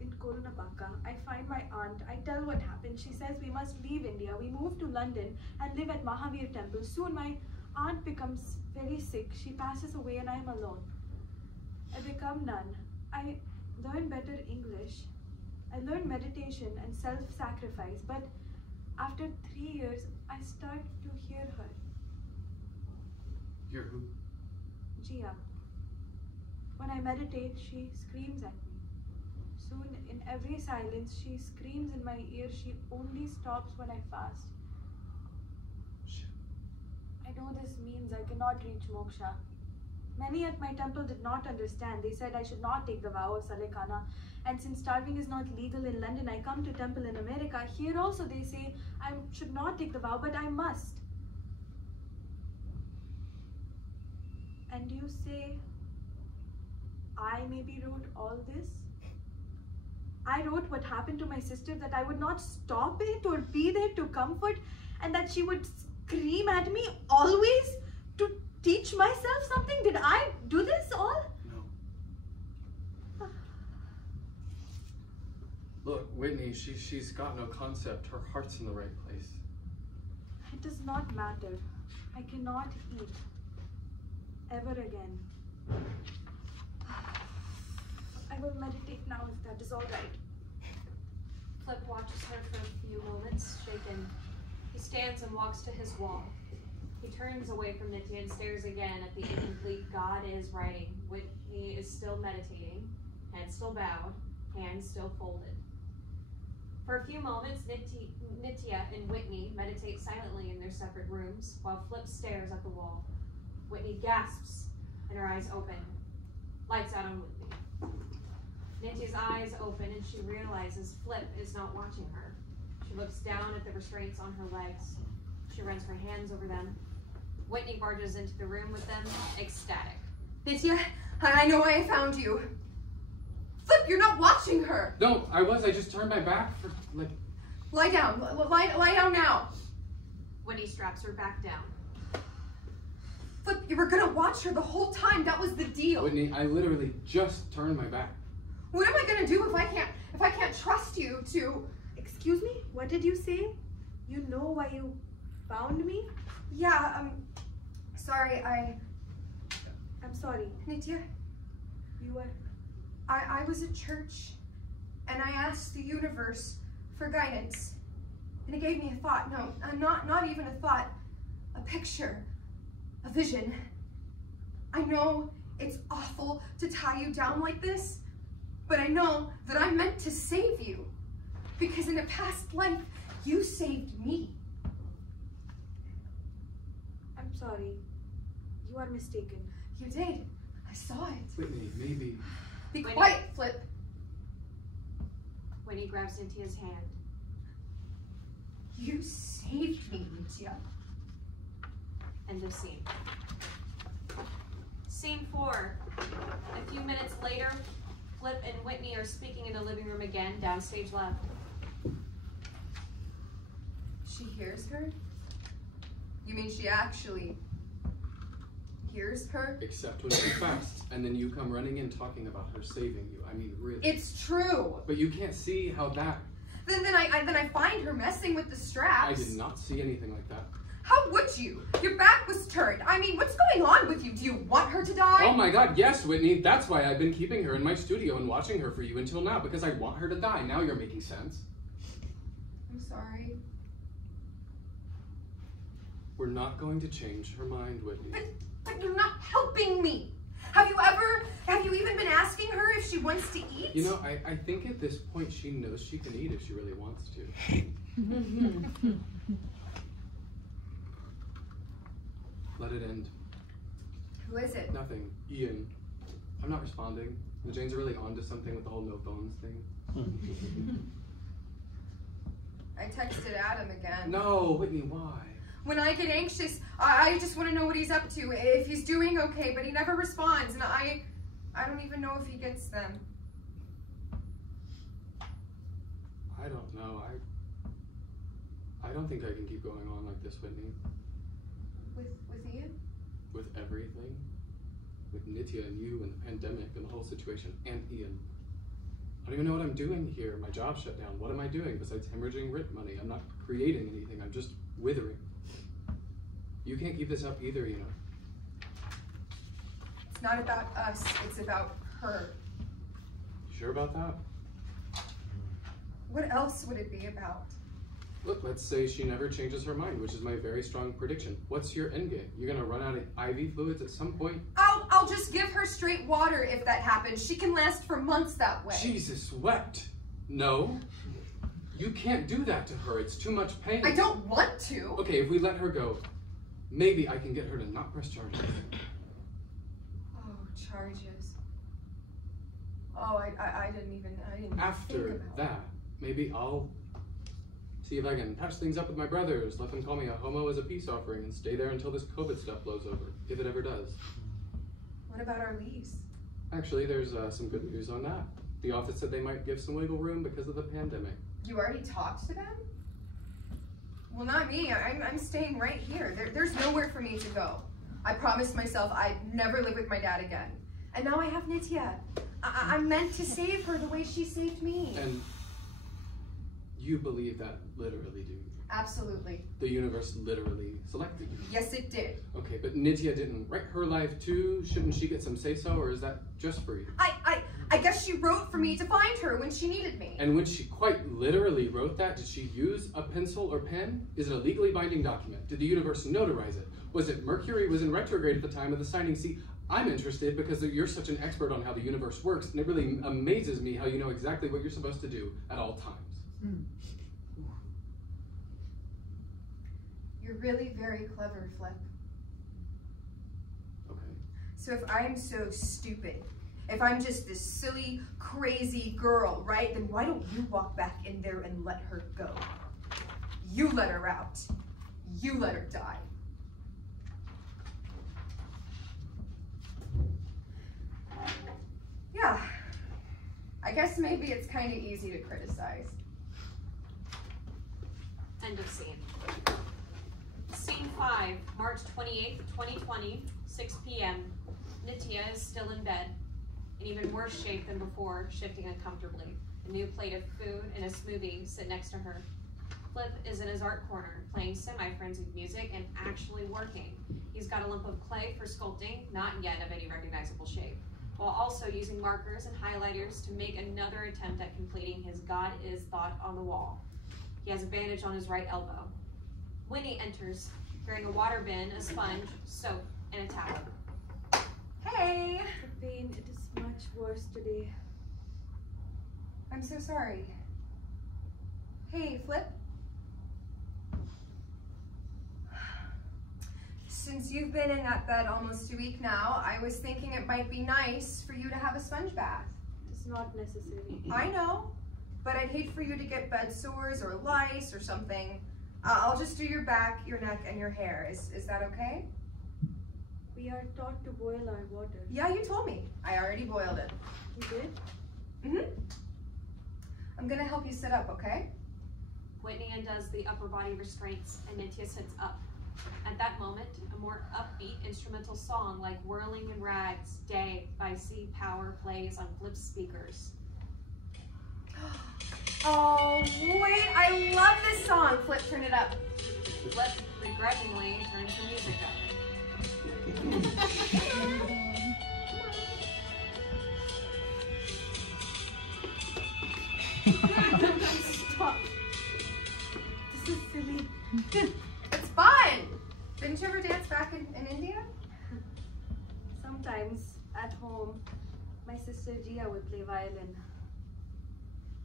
in Kolonapaka, I find my aunt. I tell what happened. She says we must leave India. We move to London and live at Mahavir Temple. Soon my aunt becomes very sick. She passes away and I am alone. I become nun. I learn better English. I learn meditation and self-sacrifice. But after 3 years, I start to hear her. You're who? Gia. When I meditate, she screams at me. Soon, in every silence, she screams in my ear. She only stops when I fast. Shit. I know this means I cannot reach moksha. Many at my temple did not understand. They said I should not take the vow of Salekana. And since starving is not legal in London, I come to temple in America. Here also they say I should not take the vow, but I must. And you say I maybe wrote all this? I wrote what happened to my sister, that I would not stop it or be there to comfort, and that she would scream at me always to teach myself something. Did I do this all? No. Look, Whitney, she's got no concept. Her heart's in the right place. It does not matter. I cannot eat ever again. I will meditate now if that is all right. Flip watches her for a few moments, shaken. He stands and walks to his wall. He turns away from Nitya and stares again at the incomplete God is writing. Whitney is still meditating, head still bowed, hands still folded. For a few moments, Nitya and Whitney meditate silently in their separate rooms, while Flip stares at the wall. Whitney gasps, and her eyes open. Lights out on Whitney. Nitya's eyes open and she realizes Flip is not watching her. She looks down at the restraints on her legs. She runs her hands over them. Whitney barges into the room with them, ecstatic. Nitya, I know why I found you. Flip, you're not watching her. No, I just turned my back for, like... Lie down. Lie down now. Whitney straps her back down. Flip, you were gonna watch her the whole time. That was the deal. Whitney, I literally just turned my back. What am I gonna do if I can't trust you to... Excuse me? What did you say? You know why you found me? Yeah, sorry, I'm sorry. Nitya, You were... I was at church, and I asked the universe for guidance, and it gave me a thought. No, not even a thought, a picture, a vision. I know it's awful to tie you down like this, but I know that I'm meant to save you, because in a past life, you saved me. I'm sorry. You are mistaken. You did. I saw it. Whitney, maybe... Be Whitney. quiet, Flip. Whitney grabs Nitya's hand. You saved me, Nitya. End of scene. Scene 4. A few minutes later, Flip and Whitney are speaking in the living room again, downstage left. She hears her? You mean she actually hears her? Except when she fasts, and then you come running in talking about her saving you. I mean, really. It's true. But you can't see how that... Then I find her messing with the straps. I did not see anything like that. How would you? Your back was turned. I mean, what's going on with you? Do you want her to die? Oh my god, yes, Whitney. That's why I've been keeping her in my studio and watching her for you until now, because I want her to die. Now you're making sense. I'm sorry. We're not going to change her mind, Whitney. But you're not helping me. Have you even been asking her if she wants to eat? You know, I think at this point she knows she can eat if she really wants to. Let it end. Who is it? Nothing. Ian. I'm not responding. The Janes are really onto something with the whole no phones thing. I texted Adam again. No, Whitney, why? When I get anxious, I just want to know what he's up to, if he's doing okay, but he never responds, and I don't even know if he gets them. I don't know. I don't think I can keep going on like this, Whitney. With Ian? With everything. With Nitya and you and the pandemic and the whole situation, and Ian. I don't even know what I'm doing here. My job shut down. What am I doing besides hemorrhaging rent money? I'm not creating anything. I'm just withering. You can't keep this up either, you know. It's not about us. It's about her. You sure about that? What else would it be about? Look, let's say she never changes her mind, which is my very strong prediction. What's your end game? You're gonna run out of IV fluids at some point? I'll just give her straight water if that happens. She can last for months that way. Jesus wept. No. You can't do that to her. It's too much pain. I don't want to. Okay, if we let her go, maybe I can get her to not press charges. Oh, charges. Oh, I didn't even After think about that, maybe I'll see if I can patch things up with my brothers, let them call me a homo as a peace offering, and stay there until this COVID stuff blows over, if it ever does. What about our lease? Actually, there's some good news on that. The office said they might give some wiggle room because of the pandemic. You already talked to them? Well, not me. I'm staying right here. There's nowhere for me to go. I promised myself I'd never live with my dad again. And now I have Nitya. I'm meant to save her the way she saved me. And you believe that literally, do you? Absolutely. The universe literally selected you. Yes, it did. Okay, but Nitya didn't write her life too. Shouldn't she get some say-so, or is that just for you? I guess she wrote for me to find her when she needed me. And when she quite literally wrote that, did she use a pencil or pen? Is it a legally binding document? Did the universe notarize it? Was it Mercury was in retrograde at the time of the signing? See, I'm interested because you're such an expert on how the universe works, and it really amazes me how you know exactly what you're supposed to do at all times. You're really very clever, Flip. Okay. So if I'm so stupid, if I'm just this silly, crazy girl, right, then why don't you walk back in there and let her go? You let her out. You let her die. Yeah. I guess maybe it's kind of easy to criticize. End of scene. Scene 5, March 28th, 2020, 6 p.m. Nitya is still in bed, in even worse shape than before, shifting uncomfortably. A new plate of food and a smoothie sit next to her. Flip is in his art corner, playing semi-frenzied music and actually working. He's got a lump of clay for sculpting, not yet of any recognizable shape, while also using markers and highlighters to make another attempt at completing his God is thought on the wall. He has a bandage on his right elbow. Whitney enters, carrying a water bin, a sponge, soap, and a towel. Hey! The pain, it is much worse today. I'm so sorry. Hey, Flip. Since you've been in that bed almost a week now, I was thinking it might be nice for you to have a sponge bath. It's not necessary. I know, but I'd hate for you to get bed sores or lice or something. I'll just do your back, your neck, and your hair. Is that okay? We are taught to boil our water. Yeah, you told me. I already boiled it. You did? I'm gonna help you sit up, okay? Whitney undoes the upper body restraints and Nitya sits up. At that moment, a more upbeat instrumental song like Whirling in Rags, Day by Sea Power plays on Flip's speakers. Oh, wait, I love this song. Flip, turn it up. Flip begrudgingly turns the music up. Stop. This is silly. It's fun. Didn't you ever dance back in India? Sometimes at home, my sister Gia would play violin.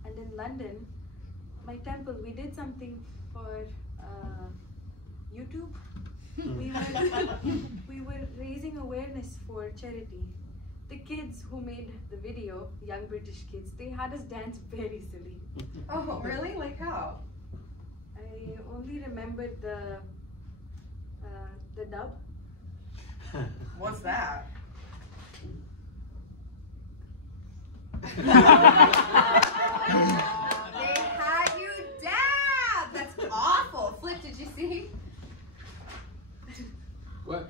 And in London, my temple, we did something for YouTube. We were raising awareness for charity. The kids who made the video, young British kids, they had us dance very silly. Oh, really? Like how? I only remembered the dub. What's that? They had you dab! That's awful. Flip, did you see? What?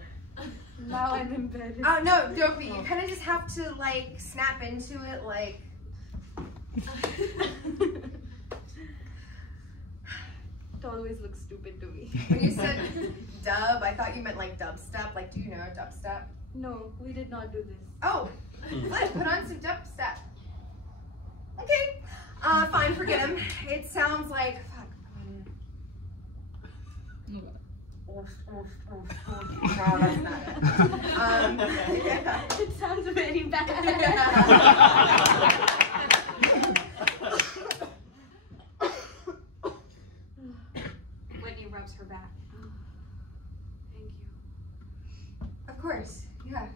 Now I'm embarrassed. Oh, no, don't be. You kind of just have to, like, snap into it, like... It always looks stupid to me. When you said dub, I thought you meant, like, dubstep. Like, do you know dubstep? No, we did not do this. Oh, Flip, put on some dubstep. Okay. Fine, forget him. It sounds like... Fuck. No, that's not it. Yeah. It sounds very bad. Whitney rubs her back. Thank you. Of course, yeah.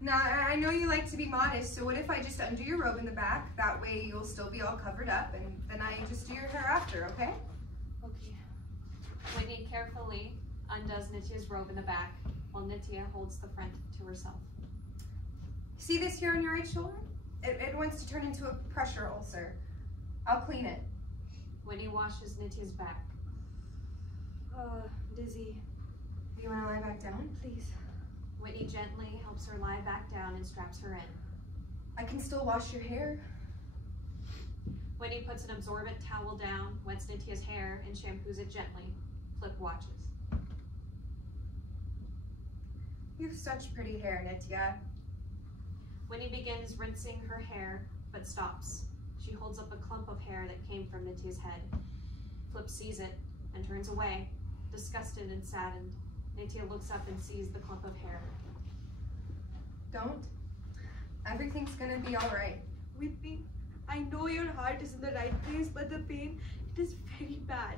Now, I know you like to be modest, so what if I just undo your robe in the back? That way you'll still be all covered up, and then I just do your hair after, okay? Okay. Whitney carefully undoes Nitya's robe in the back, while Nitya holds the front to herself. See this here on your right shoulder? It wants to turn into a pressure ulcer. I'll clean it. Whitney washes Nitya's back. Dizzy, Do you want to lie back down? please. Whitney gently helps her lie back down and straps her in. I can still wash your hair. Whitney puts an absorbent towel down, wets Nitya's hair, and shampoos it gently. Flip watches. You have such pretty hair, Nitya. Whitney begins rinsing her hair, but stops. She holds up a clump of hair that came from Nitya's head. Flip sees it and turns away, disgusted and saddened. Nitya looks up and sees the clump of hair. Don't. Everything's gonna be all right. Whitney, I know your heart is in the right place, but the pain, it is very bad.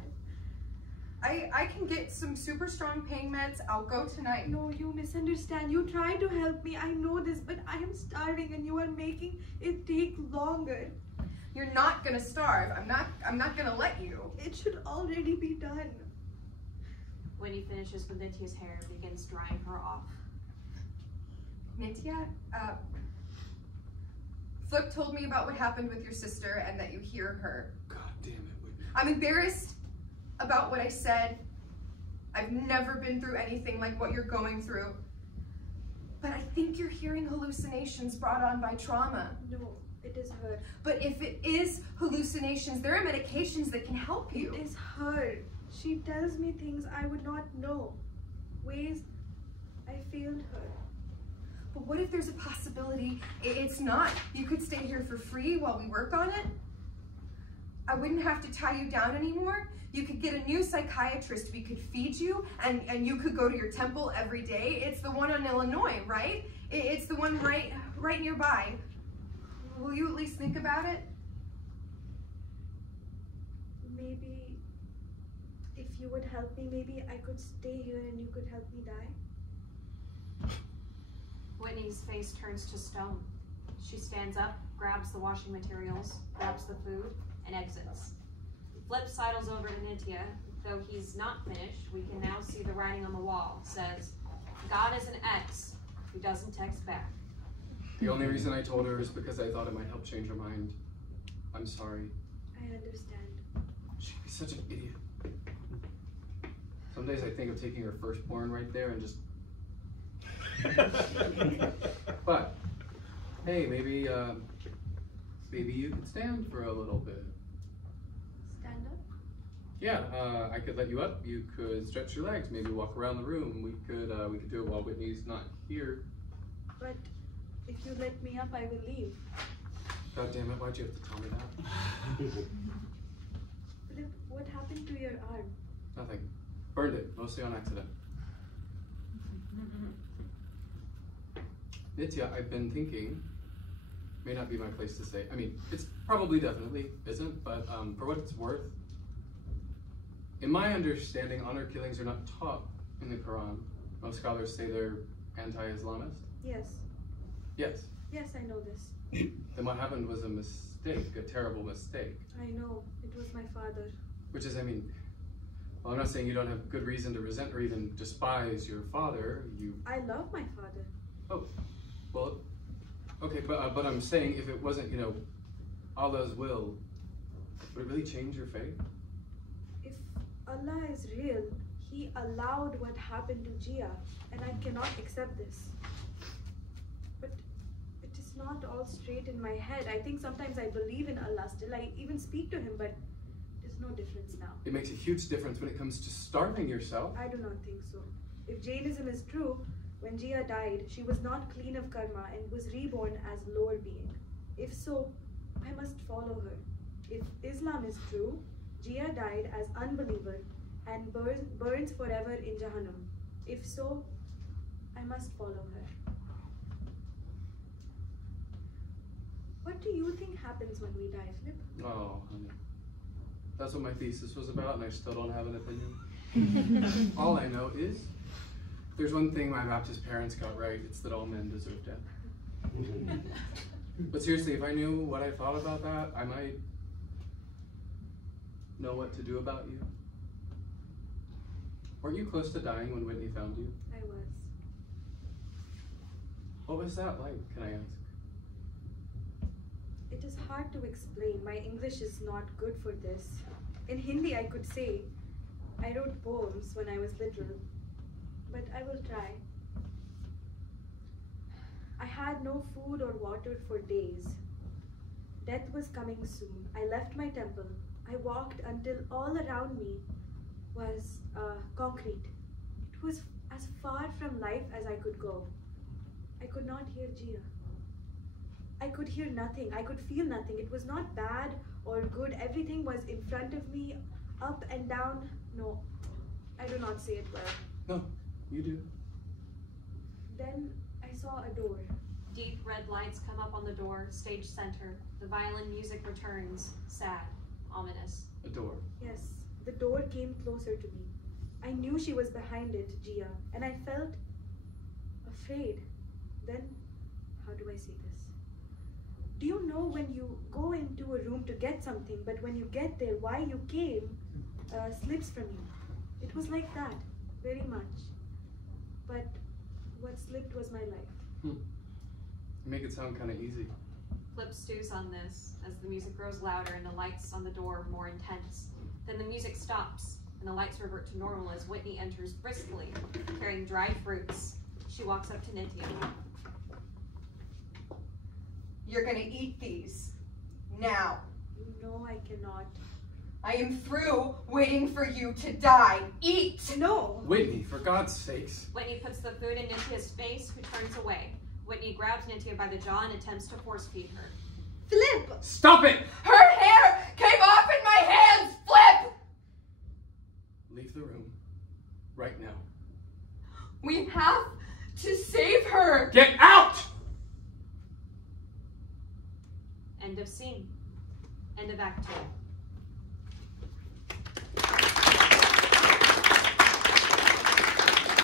I can get some super strong pain meds. I'll go tonight. No, you misunderstand. You try to help me. I know this, but I am starving and you are making it take longer. You're not gonna starve. I'm not gonna let you. It should already be done. Whitney finishes with Nitya's hair and begins drying her off. Nitya, Flip told me about what happened with your sister and that you hear her. God damn it, Whitney. I'm embarrassed about what I said. I've never been through anything like what you're going through. But I think you're hearing hallucinations brought on by trauma. No, it is her. But if it is hallucinations, there are medications that can help you. It is her. She tells me things I would not know. Ways I failed her. But what if there's a possibility it's not? You could stay here for free while we work on it. I wouldn't have to tie you down anymore. You could get a new psychiatrist. We could feed you, and you could go to your temple every day. It's the one on Illinois, right? It's the one right nearby. Will you at least think about it? Maybe if you would help me, maybe I could stay here and you could help me die. Whitney's face turns to stone. She stands up, grabs the washing materials, grabs the food, and exits. Flip sidles over to Nitya. Though he's not finished, we can now see the writing on the wall. It says, God is an X who doesn't text back. The only reason I told her is because I thought it might help change her mind. I'm sorry. I understand. She'd be such an idiot. Some days I think of taking her firstborn right there and just... But, hey, maybe you could stand for a little bit. Stand up? Yeah, I could let you up. You could stretch your legs, maybe walk around the room. We could do it while Whitney's not here. But if you let me up, I will leave. God damn it, why'd you have to tell me that? Philip, what happened to your arm? Nothing. Burned it, mostly on accident. Nitya, I've been thinking, may not be my place to say, I mean, it's probably definitely isn't, but for what it's worth, in my understanding, honor killings are not taught in the Quran. Most scholars say they're anti-Islamist. Yes. Yes. Yes, I know this. Then what happened was a mistake, a terrible mistake. I know. It was my father. Which is, I mean, well, I'm not saying you don't have good reason to resent or even despise your father. I love my father. Oh, well, okay, but I'm saying if it wasn't, Allah's will, would it really change your faith? If Allah is real, He allowed what happened to Jia, and I cannot accept this. But it is not all straight in my head. I think sometimes I believe in Allah still. I even speak to Him, but there's no difference now. It makes a huge difference when it comes to starving yourself. I do not think so. If Jainism is true, when Jia died, she was not clean of karma and was reborn as lower being. If so, I must follow her. If Islam is true, Jia died as unbeliever and burns forever in Jahannam. If so, I must follow her. What do you think happens when we die, Flip? Oh, honey. That's what my thesis was about, and I still don't have an opinion. All I know is, there's one thing my Baptist parents got right, it's that all men deserve death. But seriously, if I knew what I thought about that, I might know what to do about you. Weren't you close to dying when Whitney found you? I was. What was that like, can I ask? It is hard to explain. My English is not good for this. In Hindi, I could say, I wrote poems when I was little, but I will try. I had no food or water for days. Death was coming soon. I left my temple. I walked until all around me was concrete. It was as far from life as I could go. I could not hear Jia. I could hear nothing. I could feel nothing. It was not bad or good. Everything was in front of me, up and down. No, I do not say it well. No, you do. Then I saw a door. Deep red lights come up on the door, stage center. The violin music returns, sad, ominous. A door. Yes, the door came closer to me. I knew she was behind it, Jia, and I felt afraid. Then, how do I say this? Do you know when you go into a room to get something, but when you get there, why you came slips from you? It was like that, very much. But what slipped was my life. You make it sound kind of easy. Flip stews on this as the music grows louder and the lights on the door more intense. Then the music stops and the lights revert to normal as Whitney enters briskly, carrying dried fruits. She walks up to Nitya. You're gonna eat these. Now. You know I cannot. I am through waiting for you to die. Eat! No! Whitney, for God's sakes. Whitney puts the food in Nitya's face, who turns away. Whitney grabs Nitya by the jaw and attempts to force feed her. Flip! Stop it! Her hair came off in my hands! Flip! Leave the room. Right now. We have to save her! Get out! End of scene. End of Act 2.